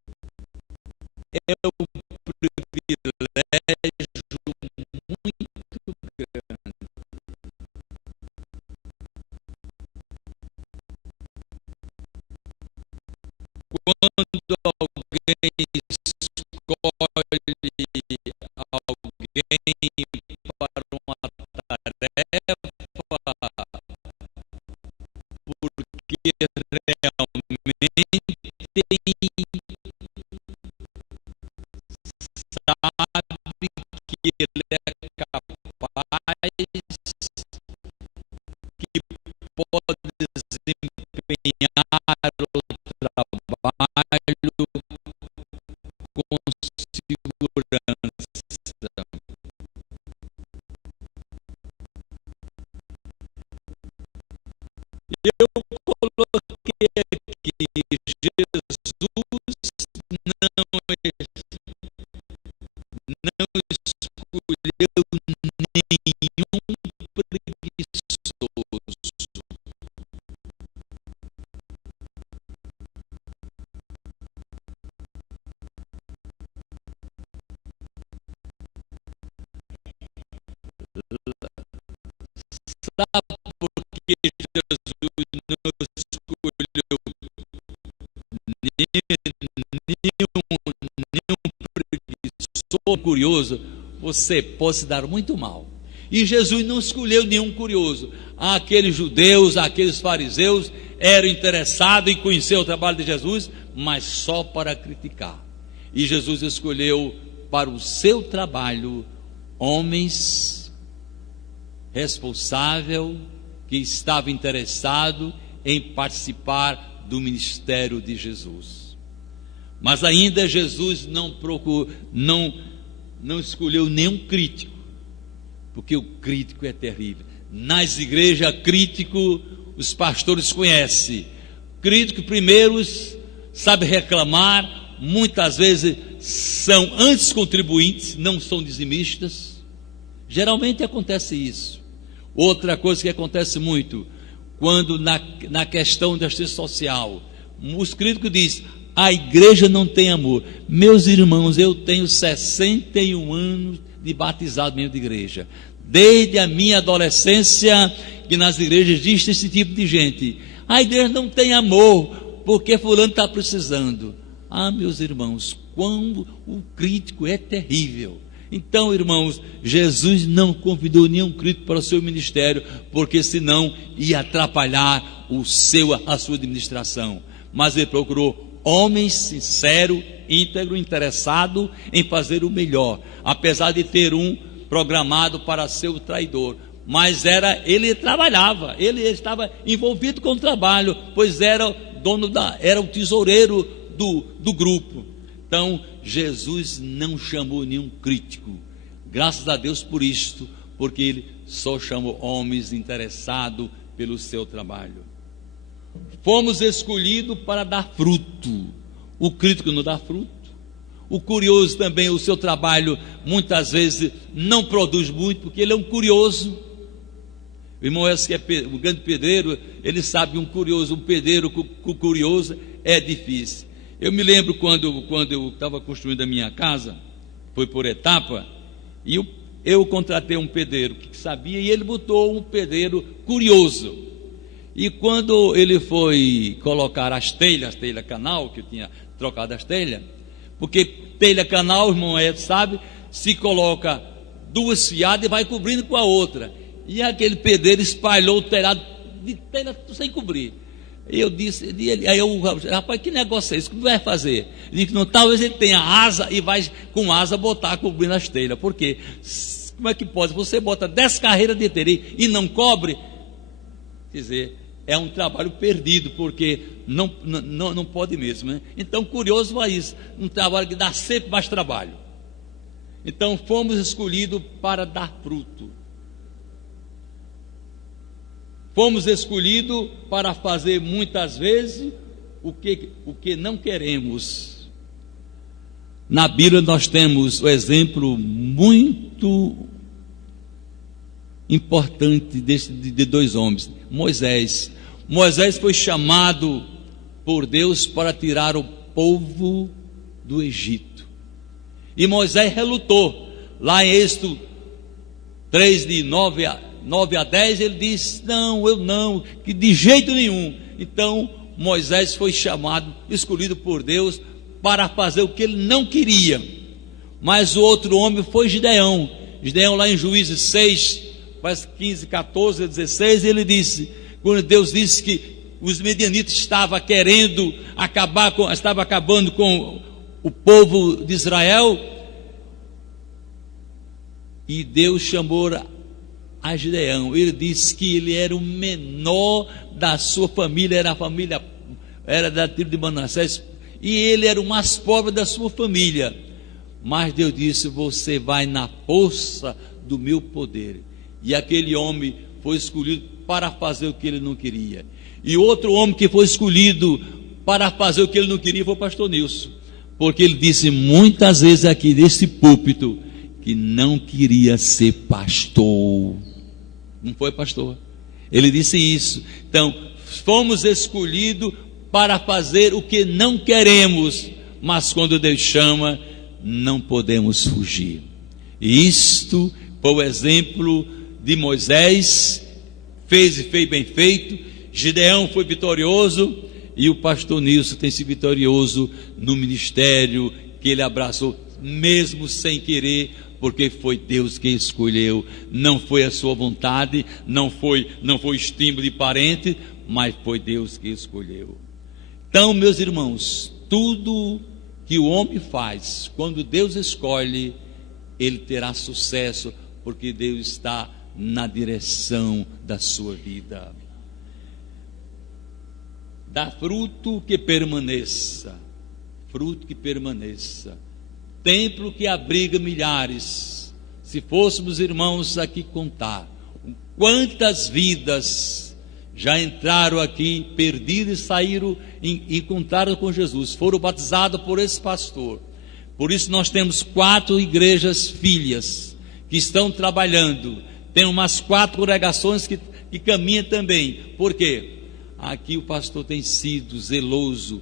ser escolhido é um privilégio muito grande. Quando alguém escolhe alguém para uma tarefa, porque realmente sabe que ele é capaz, que pode desempenhar o trabalho com segurança. Eu coloquei aqui, Jesus não escolheu nenhum preguiçoso. Sabe por que não escolheu nenhum preguiçoso, curioso, você pode se dar muito mal. E Jesus não escolheu nenhum curioso. Aqueles judeus, aqueles fariseus eram interessados em conhecer o trabalho de Jesus, mas só para criticar. E Jesus escolheu para o seu trabalho homens responsáveis que estavam interessados em participar do ministério de Jesus. Mas ainda Jesus não escolheu nenhum crítico, porque o crítico é terrível. Nas igrejas, crítico, os pastores conhecem. Crítico, primeiro, sabe reclamar, muitas vezes são antes-contribuintes, não são dizimistas. Geralmente acontece isso. Outra coisa que acontece muito, quando na questão da assistência social, os críticos dizem: a igreja não tem amor. Meus irmãos, eu tenho 61 anos de batizado mesmo de igreja. Desde a minha adolescência, que nas igrejas existe esse tipo de gente. A igreja não tem amor, porque fulano está precisando. Ah, meus irmãos, quando o crítico é terrível. Então, irmãos, Jesus não convidou nenhum crítico para o seu ministério, porque senão ia atrapalhar a sua administração. Mas ele procurou homens sinceros, íntegros, interessados em fazer o melhor, apesar de ter um programado para ser o traidor. Mas ele trabalhava, ele estava envolvido com o trabalho, pois era o tesoureiro do grupo. Então, Jesus não chamou nenhum crítico. Graças a Deus por isto, porque ele só chamou homens interessados pelo seu trabalho. Fomos escolhidos para dar fruto. O crítico não dá fruto. O curioso também, o seu trabalho muitas vezes não produz muito, porque ele é um curioso. O irmão esse que é o grande pedreiro, ele sabe que um pedreiro curioso é difícil. Eu me lembro quando eu estava construindo a minha casa, foi por etapa, e eu contratei um pedreiro que sabia, e ele botou um pedreiro curioso. E quando ele foi colocar as telhas canal, que eu tinha trocado as telhas, porque telha canal, o irmão sabe, se coloca duas fiadas e vai cobrindo com a outra. E aquele pedreiro espalhou o telhado de telha sem cobrir. Eu disse, rapaz, que negócio é esse? O que vai fazer? Ele disse, não, talvez ele tenha asa e vai com asa botar cobrindo as telhas. Por quê? Como é que pode? Você bota 10 carreiras de telha e não cobre? Quer dizer, é um trabalho perdido, porque não pode mesmo, né? Então, curioso vai isso, um trabalho que dá sempre mais trabalho. Então, fomos escolhidos para dar fruto. Fomos escolhidos para fazer muitas vezes o que não queremos. Na Bíblia nós temos o exemplo muito importante de dois homens. Moisés foi chamado por Deus para tirar o povo do Egito. E Moisés relutou. Lá em Êxodo 3, de 9 a 10, ele disse, eu não, que de jeito nenhum. Então Moisés foi chamado, escolhido por Deus para fazer o que ele não queria. Mas o outro homem foi Gideão. Gideão, lá em Juízes 6, 15, 14, 16, ele disse, quando Deus disse que os medianitas estavam acabando com o povo de Israel, e Deus chamou a Gideão. Ele disse que ele era o menor da sua família, era da tribo de Manassés, e ele era o mais pobre da sua família. Mas Deus disse, você vai na força do meu poder. E aquele homem foi escolhido para fazer o que ele não queria. E outro homem que foi escolhido para fazer o que ele não queria foi o pastor Nilson, porque ele disse muitas vezes aqui nesse púlpito que não queria ser pastor. Não foi pastor? Ele disse isso. Então, fomos escolhidos para fazer o que não queremos, mas quando Deus chama, não podemos fugir. E isto foi o exemplo de Moisés, fez e fez bem feito, Gideão foi vitorioso e o pastor Nilson tem sido vitorioso no ministério que ele abraçou, mesmo sem querer, porque foi Deus que escolheu. Não foi a sua vontade, não foi estímulo de parente, mas foi Deus que escolheu. Então, meus irmãos, tudo que o homem faz, quando Deus escolhe, ele terá sucesso, porque Deus está na direção da sua vida. Dá fruto que permaneça, fruto que permaneça. Templo que abriga milhares. Se fôssemos, irmãos, aqui contar quantas vidas já entraram aqui perdidas e saíram e encontraram com Jesus, foram batizados por esse pastor. Por isso nós temos 4 igrejas filhas que estão trabalhando. Tem umas 4 congregações que caminham também. Por quê? Aqui o pastor tem sido zeloso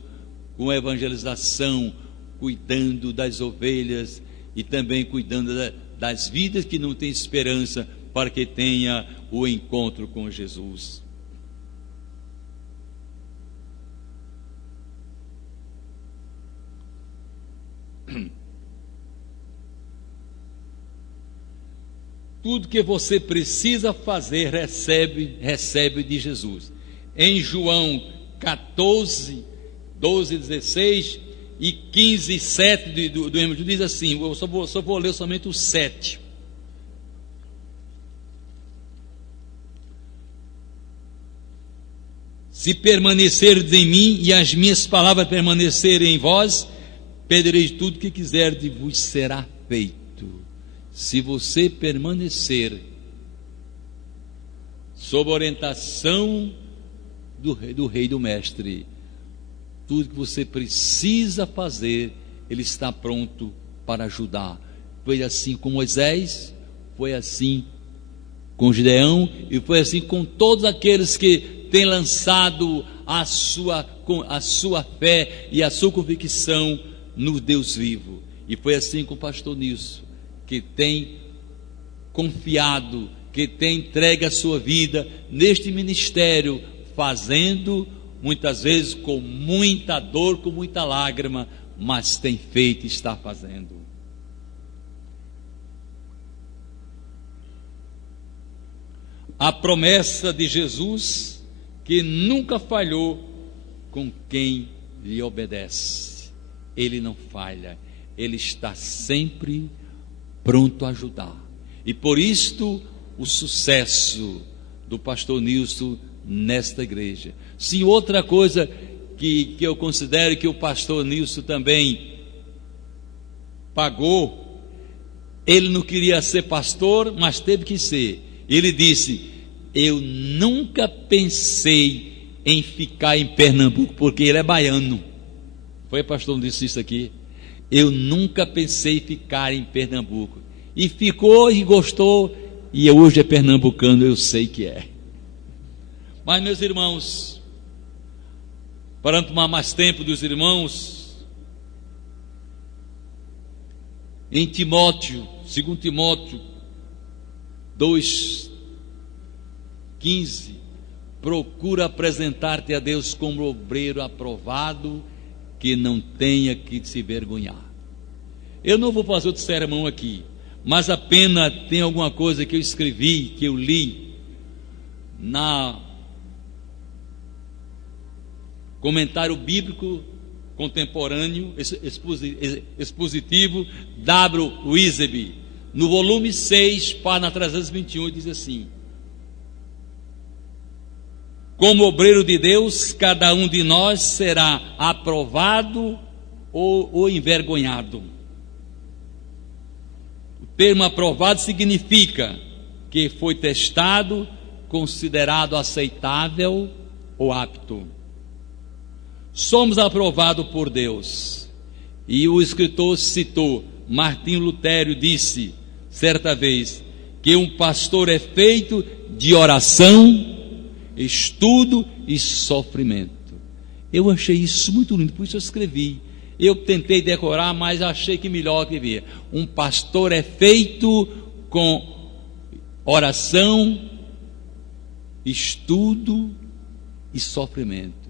com a evangelização, cuidando das ovelhas e também cuidando das vidas que não têm esperança, para que tenha o encontro com Jesus. Tudo que você precisa fazer, recebe de Jesus. Em João 14, 12, 16 e 15, 7 do Evangelho, diz assim, eu só vou ler somente o 7. Se permanecerdes em mim e as minhas palavras permanecerem em vós, pedireis tudo o que quiserdes e vos será feito. Se você permanecer sob a orientação do rei do mestre, tudo que você precisa fazer, ele está pronto para ajudar. Foi assim com Moisés, foi assim com Gideão e foi assim com todos aqueles que têm lançado a sua fé e a sua convicção no Deus vivo. E foi assim com o pastor Nilson, que tem confiado, que tem entregue a sua vida neste ministério, fazendo muitas vezes com muita dor, com muita lágrima, mas tem feito e está fazendo. A promessa de Jesus, que nunca falhou com quem lhe obedece. Ele não falha, ele está sempre pronto a ajudar. E por isto o sucesso do pastor Nilson nesta igreja. Sim, outra coisa que eu considero que o pastor Nilson também pagou, ele não queria ser pastor, mas teve que ser. Ele disse: eu nunca pensei em ficar em Pernambuco, porque ele é baiano. Foi, pastor, disse isso aqui. Eu nunca pensei em ficar em Pernambuco. E ficou e gostou, e hoje é pernambucano, eu sei que é. Mas, meus irmãos, para não tomar mais tempo dos irmãos, em Timóteo, 2 Timóteo 2,15, procura apresentar-te a Deus como obreiro aprovado, que não tenha que se vergonhar. Eu não vou fazer outro sermão aqui, mas apenas tem alguma coisa que eu escrevi, que eu li na comentário bíblico contemporâneo expositivo W. Wiseby, no volume 6, página 321, diz assim: como obreiro de Deus, cada um de nós será aprovado ou envergonhado. O termo aprovado significa que foi testado, considerado aceitável ou apto. Somos aprovados por Deus. E o escritor citou, Martinho Lutero disse certa vez, que um pastor é feito de oração, estudo e sofrimento. Eu achei isso muito lindo, por isso eu escrevi. Eu tentei decorar, mas achei que melhor que via. Um pastor é feito com oração, estudo e sofrimento.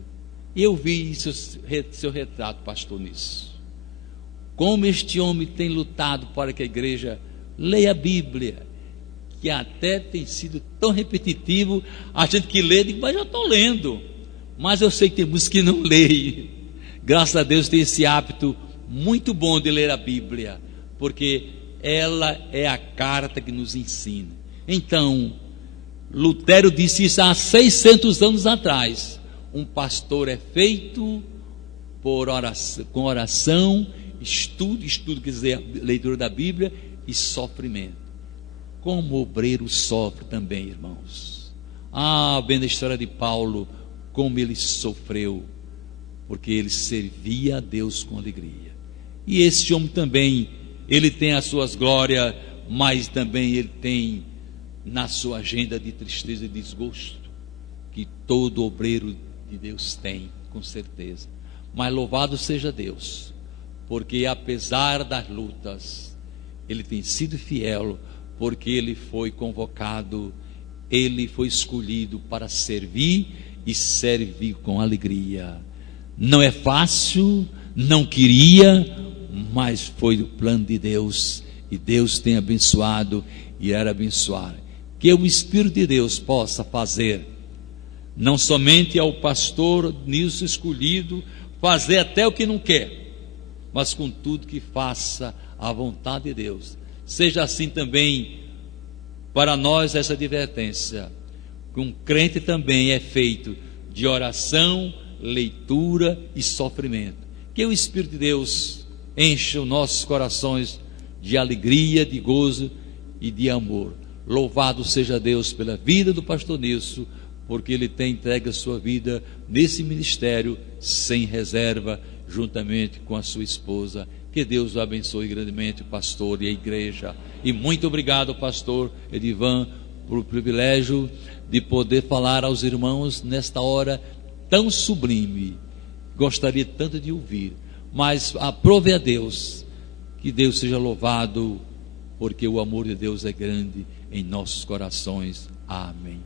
E eu vi seu retrato, pastor, nisso. Como este homem tem lutado para que a igreja leia a Bíblia, que até tem sido tão repetitivo, a gente que lê, diz, mas eu estou lendo. Mas eu sei que tem muitos que não leem. Graças a Deus tem esse hábito muito bom de ler a Bíblia, porque ela é a carta que nos ensina. Então, Lutero disse isso há 600 anos atrás. Um pastor é feito por oração, com oração, estudo quer dizer, leitura da Bíblia e sofrimento. Como o obreiro sofre também, irmãos. Vendo a história de Paulo, como ele sofreu, porque ele servia a Deus com alegria. E esse homem também, ele tem as suas glórias, mas também ele tem na sua agenda de tristeza e desgosto, que todo obreiro de Deus tem, com certeza. Mas louvado seja Deus, porque apesar das lutas, ele tem sido fiel, porque ele foi convocado, ele foi escolhido para servir e servir com alegria. Não é fácil, não queria, mas foi o plano de Deus, e Deus tem abençoado e era abençoar. Que o Espírito de Deus possa fazer, não somente ao pastor Nilson escolhido, fazer até o que não quer, mas com tudo que faça a vontade de Deus. Seja assim também para nós essa advertência, que um crente também é feito de oração, leitura e sofrimento. Que o Espírito de Deus encha os nossos corações de alegria, de gozo e de amor. Louvado seja Deus pela vida do pastor Nilson, porque ele tem entregue a sua vida nesse ministério sem reserva, juntamente com a sua esposa. Que Deus o abençoe grandemente, o pastor e a igreja. E muito obrigado, pastor Edivan, por o privilégio de poder falar aos irmãos nesta hora tão sublime. Gostaria tanto de ouvir, mas aprove a Deus, que Deus seja louvado, porque o amor de Deus é grande em nossos corações. Amém.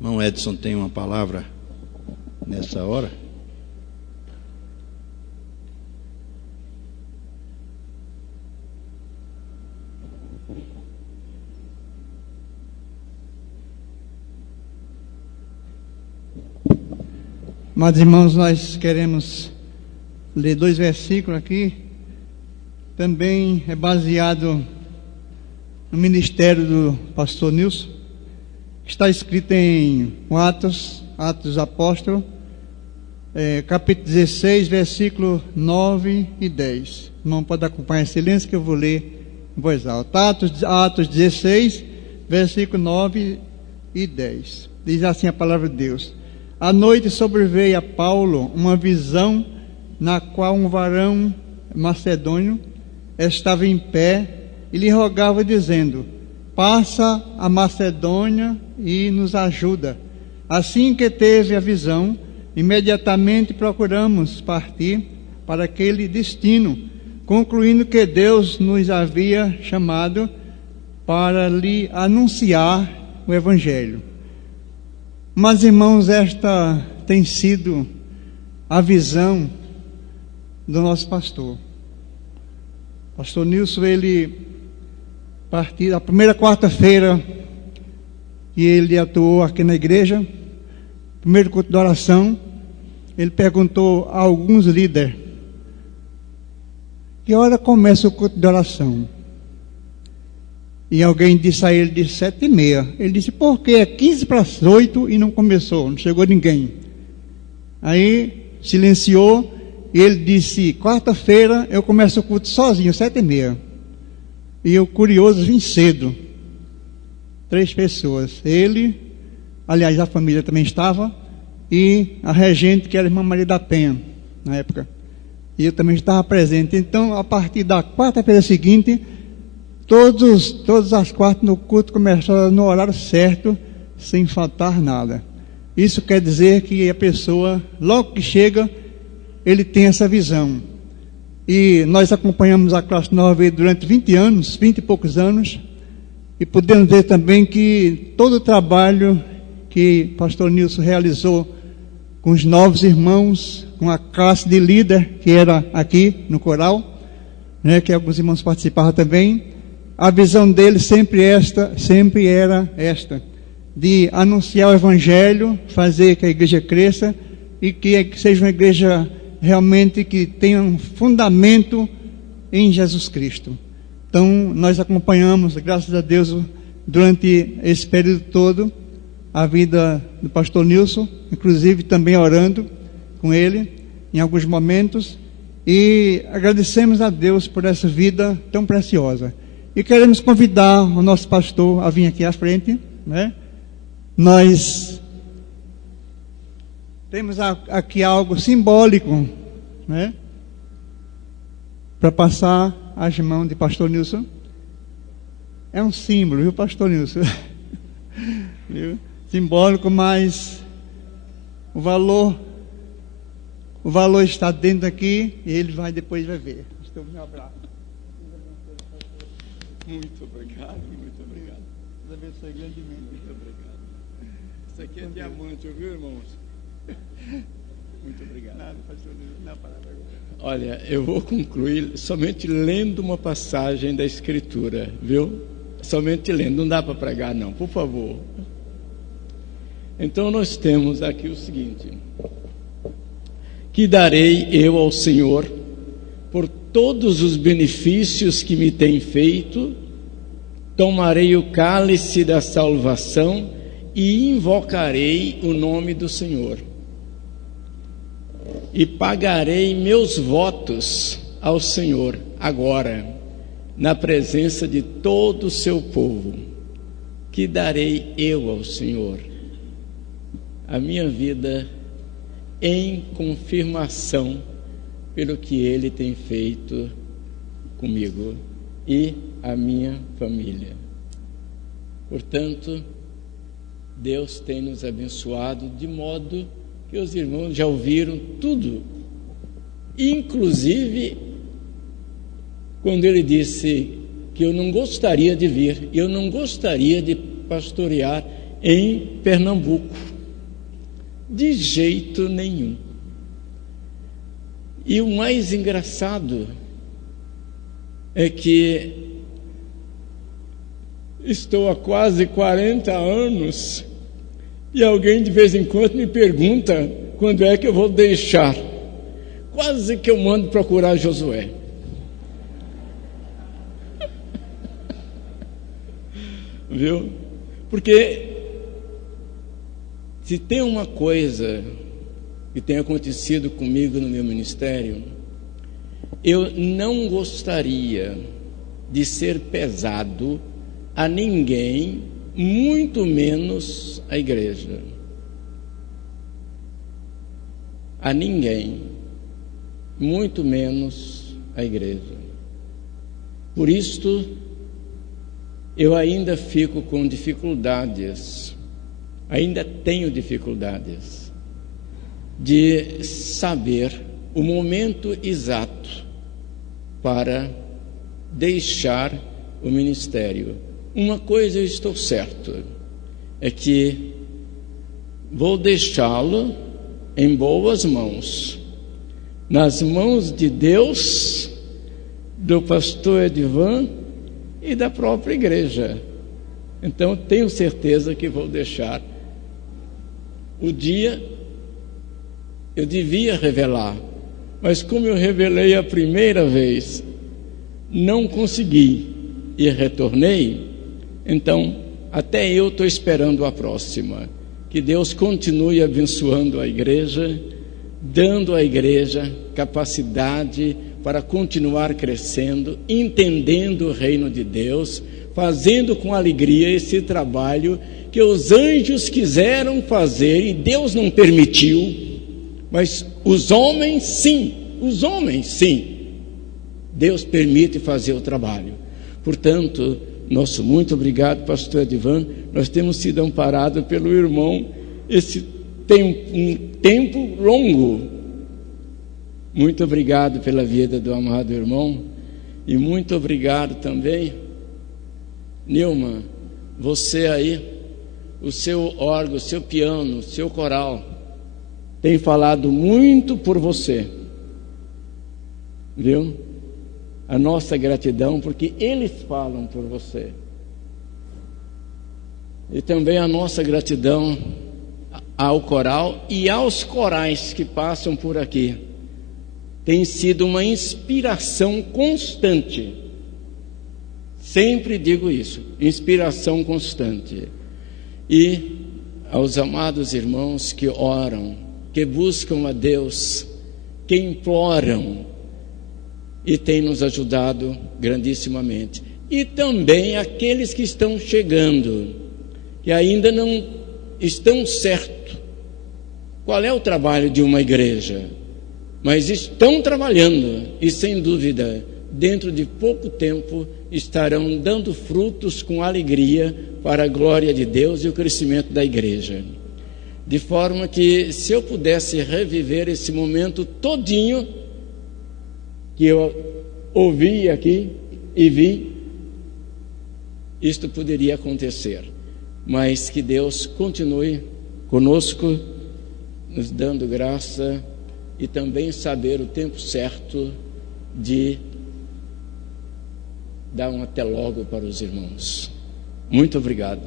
Irmão Edson tem uma palavra nessa hora. Mas, irmãos, nós queremos ler 2 versículos aqui. Também é baseado no ministério do pastor Nilson. Está escrito em Atos dos Apóstolos, capítulo 16, versículo 9 e 10. Irmão, pode acompanhar em silêncio que eu vou ler em voz alta. Atos 16, versículo 9 e 10. Diz assim a palavra de Deus: à noite sobreveio a Paulo uma visão, na qual um varão macedônio estava em pé e lhe rogava, dizendo: passa a Macedônia e nos ajuda. Assim que teve a visão, imediatamente procuramos partir para aquele destino, concluindo que Deus nos havia chamado para lhe anunciar o Evangelho. Mas, irmãos, esta tem sido a visão do nosso pastor. Pastor Nilson, ele partiu a primeira quarta-feira que ele atuou aqui na igreja, primeiro culto de oração, ele perguntou a alguns líderes: que hora começa o culto de oração? E alguém disse a ele de 7h30. Ele disse: por que é 15 para as 8 e não começou, não chegou ninguém? Aí silenciou e ele disse: quarta-feira eu começo o culto sozinho, 7h30. E eu, curioso, vim cedo. 3 pessoas. Ele, aliás, a família também estava, e a regente, que era a irmã Maria da Penha, na época. E eu também estava presente. Então, a partir da quarta-feira seguinte, todas as quartas no culto começaram no horário certo, sem faltar nada. Isso quer dizer que a pessoa, logo que chega, ele tem essa visão. e nós acompanhamos a classe nova durante 20 e poucos anos, e podemos ver também que todo o trabalho que o pastor Nilson realizou com os novos irmãos, com a classe de líder que era aqui no coral, né, que alguns irmãos participavam também, a visão dele sempre era esta, de anunciar o evangelho, fazer que a igreja cresça e que seja uma igreja realmente que tenha um fundamento em Jesus Cristo. Então, nós acompanhamos, graças a Deus, durante esse período todo, a vida do pastor Nilson, inclusive também orando com ele em alguns momentos, e agradecemos a Deus por essa vida tão preciosa. E queremos convidar o nosso pastor a vir aqui à frente, né? Nós temos aqui algo simbólico, né, para passar às mãos de pastor Nilson. É um símbolo, viu, pastor Nilson? Viu? Simbólico, mas o valor está dentro aqui e ele depois vai ver. Estou me abraço. Muito obrigado, muito obrigado. Deus abençoe grandemente. Muito obrigado. Isso aqui é diamante, ouviu, irmãos? Muito obrigado. Nada, pastor Nilson, não, palavra. Olha, eu vou concluir somente lendo uma passagem da Escritura, viu? Somente lendo, não dá para pregar não, por favor. Então nós temos aqui o seguinte: que darei eu ao Senhor por todos os benefícios que me tem feito? Tomarei o cálice da salvação e invocarei o nome do Senhor. E pagarei meus votos ao Senhor agora, na presença de todo o seu povo. Que darei eu ao Senhor? A minha vida em confirmação pelo que Ele tem feito comigo e a minha família. Portanto, Deus tem nos abençoado de modo que os irmãos já ouviram tudo, inclusive quando ele disse que eu não gostaria de vir, eu não gostaria de pastorear em Pernambuco, de jeito nenhum. E o mais engraçado é que estou há quase 40 anos e alguém de vez em quando me pergunta quando é que eu vou deixar. Quase que eu mando procurar Josué. Viu? Porque se tem uma coisa que tem acontecido comigo no meu ministério, eu não gostaria de ser pesado a ninguém, muito menos a igreja. A ninguém, muito menos a igreja. Por isto, eu ainda fico com dificuldades, ainda tenho dificuldades de saber o momento exato para deixar o ministério. Uma coisa eu estou certo, é que vou deixá-lo em boas mãos, nas mãos de Deus, do pastor Edivan e da própria igreja. Então tenho certeza que vou deixar. O dia eu devia revelar, mas como eu revelei a primeira vez, não consegui e retornei. Então até eu estou esperando a próxima. Que Deus continue abençoando a igreja, dando à igreja capacidade para continuar crescendo, entendendo o reino de Deus, fazendo com alegria esse trabalho que os anjos quiseram fazer e Deus não permitiu, mas os homens sim, Deus permite fazer o trabalho. Portanto, nosso muito obrigado, pastor Edivan. Nós temos sido amparados pelo irmão. Esse tem um tempo longo, Muito obrigado pela vida do amado irmão. E muito obrigado também, Nilma, você aí, o seu órgão, o seu piano, o seu coral, tem falado muito por você, viu? A nossa gratidão, porque eles falam por você. E também a nossa gratidão ao coral e aos corais que passam por aqui. Tem sido uma inspiração constante. Sempre digo isso, inspiração constante. E aos amados irmãos que oram, que buscam a Deus, que imploram, e têm nos ajudado grandissimamente. E também aqueles que estão chegando, que ainda não estão certos qual é o trabalho de uma igreja, mas estão trabalhando e, sem dúvida, dentro de pouco tempo estarão dando frutos com alegria para a glória de Deus e o crescimento da igreja. De forma que, se eu pudesse reviver esse momento todinho que eu ouvi aqui e vi, isto poderia acontecer. Mas que Deus continue conosco, nos dando graça e também saber o tempo certo de dar um até logo para os irmãos. Muito obrigado.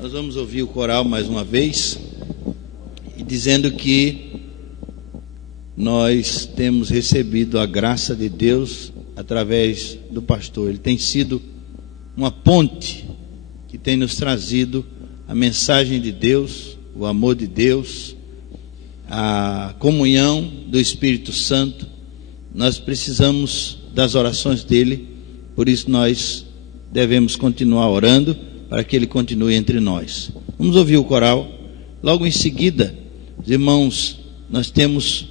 Nós vamos ouvir o coral mais uma vez, e dizendo que nós temos recebido a graça de Deus através do pastor. Ele tem sido uma ponte que tem nos trazido a mensagem de Deus, o amor de Deus, a comunhão do Espírito Santo. Nós precisamos das orações dele, por isso nós devemos continuar orando para que ele continue entre nós. Vamos ouvir o coral. Logo em seguida, os irmãos, nós temos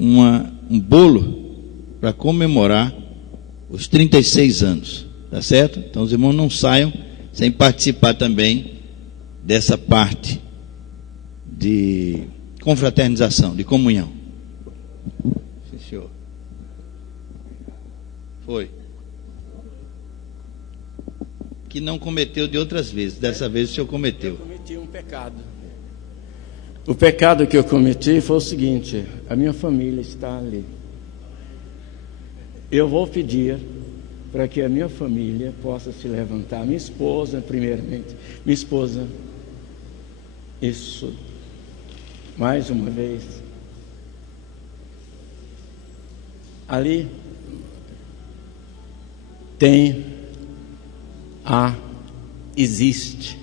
um bolo para comemorar os 36 anos, tá certo? Então os irmãos não saiam sem participar também dessa parte de confraternização, de comunhão. Sim, senhor. Foi. Que não cometeu de outras vezes, dessa vez o senhor cometeu. Eu cometi um pecado. O pecado que eu cometi foi o seguinte: a minha família está ali. Eu vou pedir para que a minha família possa se levantar. Minha esposa, primeiramente. Minha esposa. Isso. Mais uma vez. Ali existe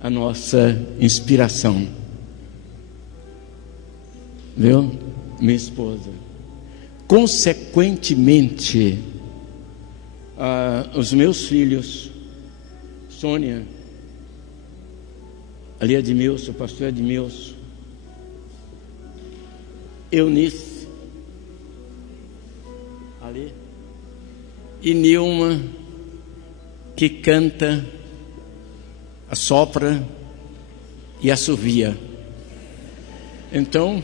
a nossa inspiração. Viu? Minha esposa. Consequentemente, os meus filhos, Sônia, ali Edmilson, o pastor Edmilson, Eunice, ali, e Nilma, que canta, assopra e assovia. Então,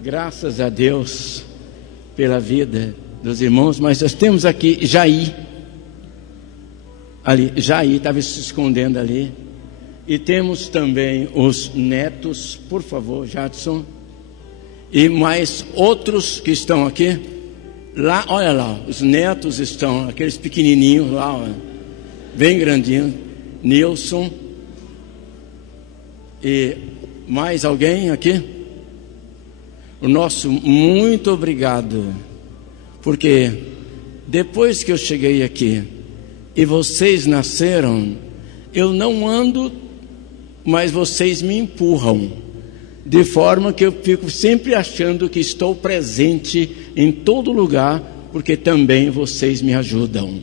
graças a Deus pela vida dos irmãos, mas nós temos aqui Jair, ali, Jair estava se escondendo ali, e temos também os netos, por favor, Jadson, e mais outros que estão aqui, lá, olha lá, os netos estão, aqueles pequenininhos lá, ó, bem grandinhos, Nilson, e mais alguém aqui? O nosso muito obrigado, porque depois que eu cheguei aqui e vocês nasceram, eu não ando, mas vocês me empurram, de forma que eu fico sempre achando que estou presente em todo lugar, porque também vocês me ajudam.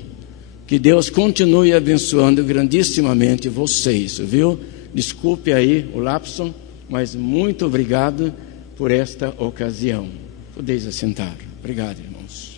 Que Deus continue abençoando grandissimamente vocês, viu? Desculpe aí o lapso, mas muito obrigado por esta ocasião. Podeis assentar. Obrigado, irmãos.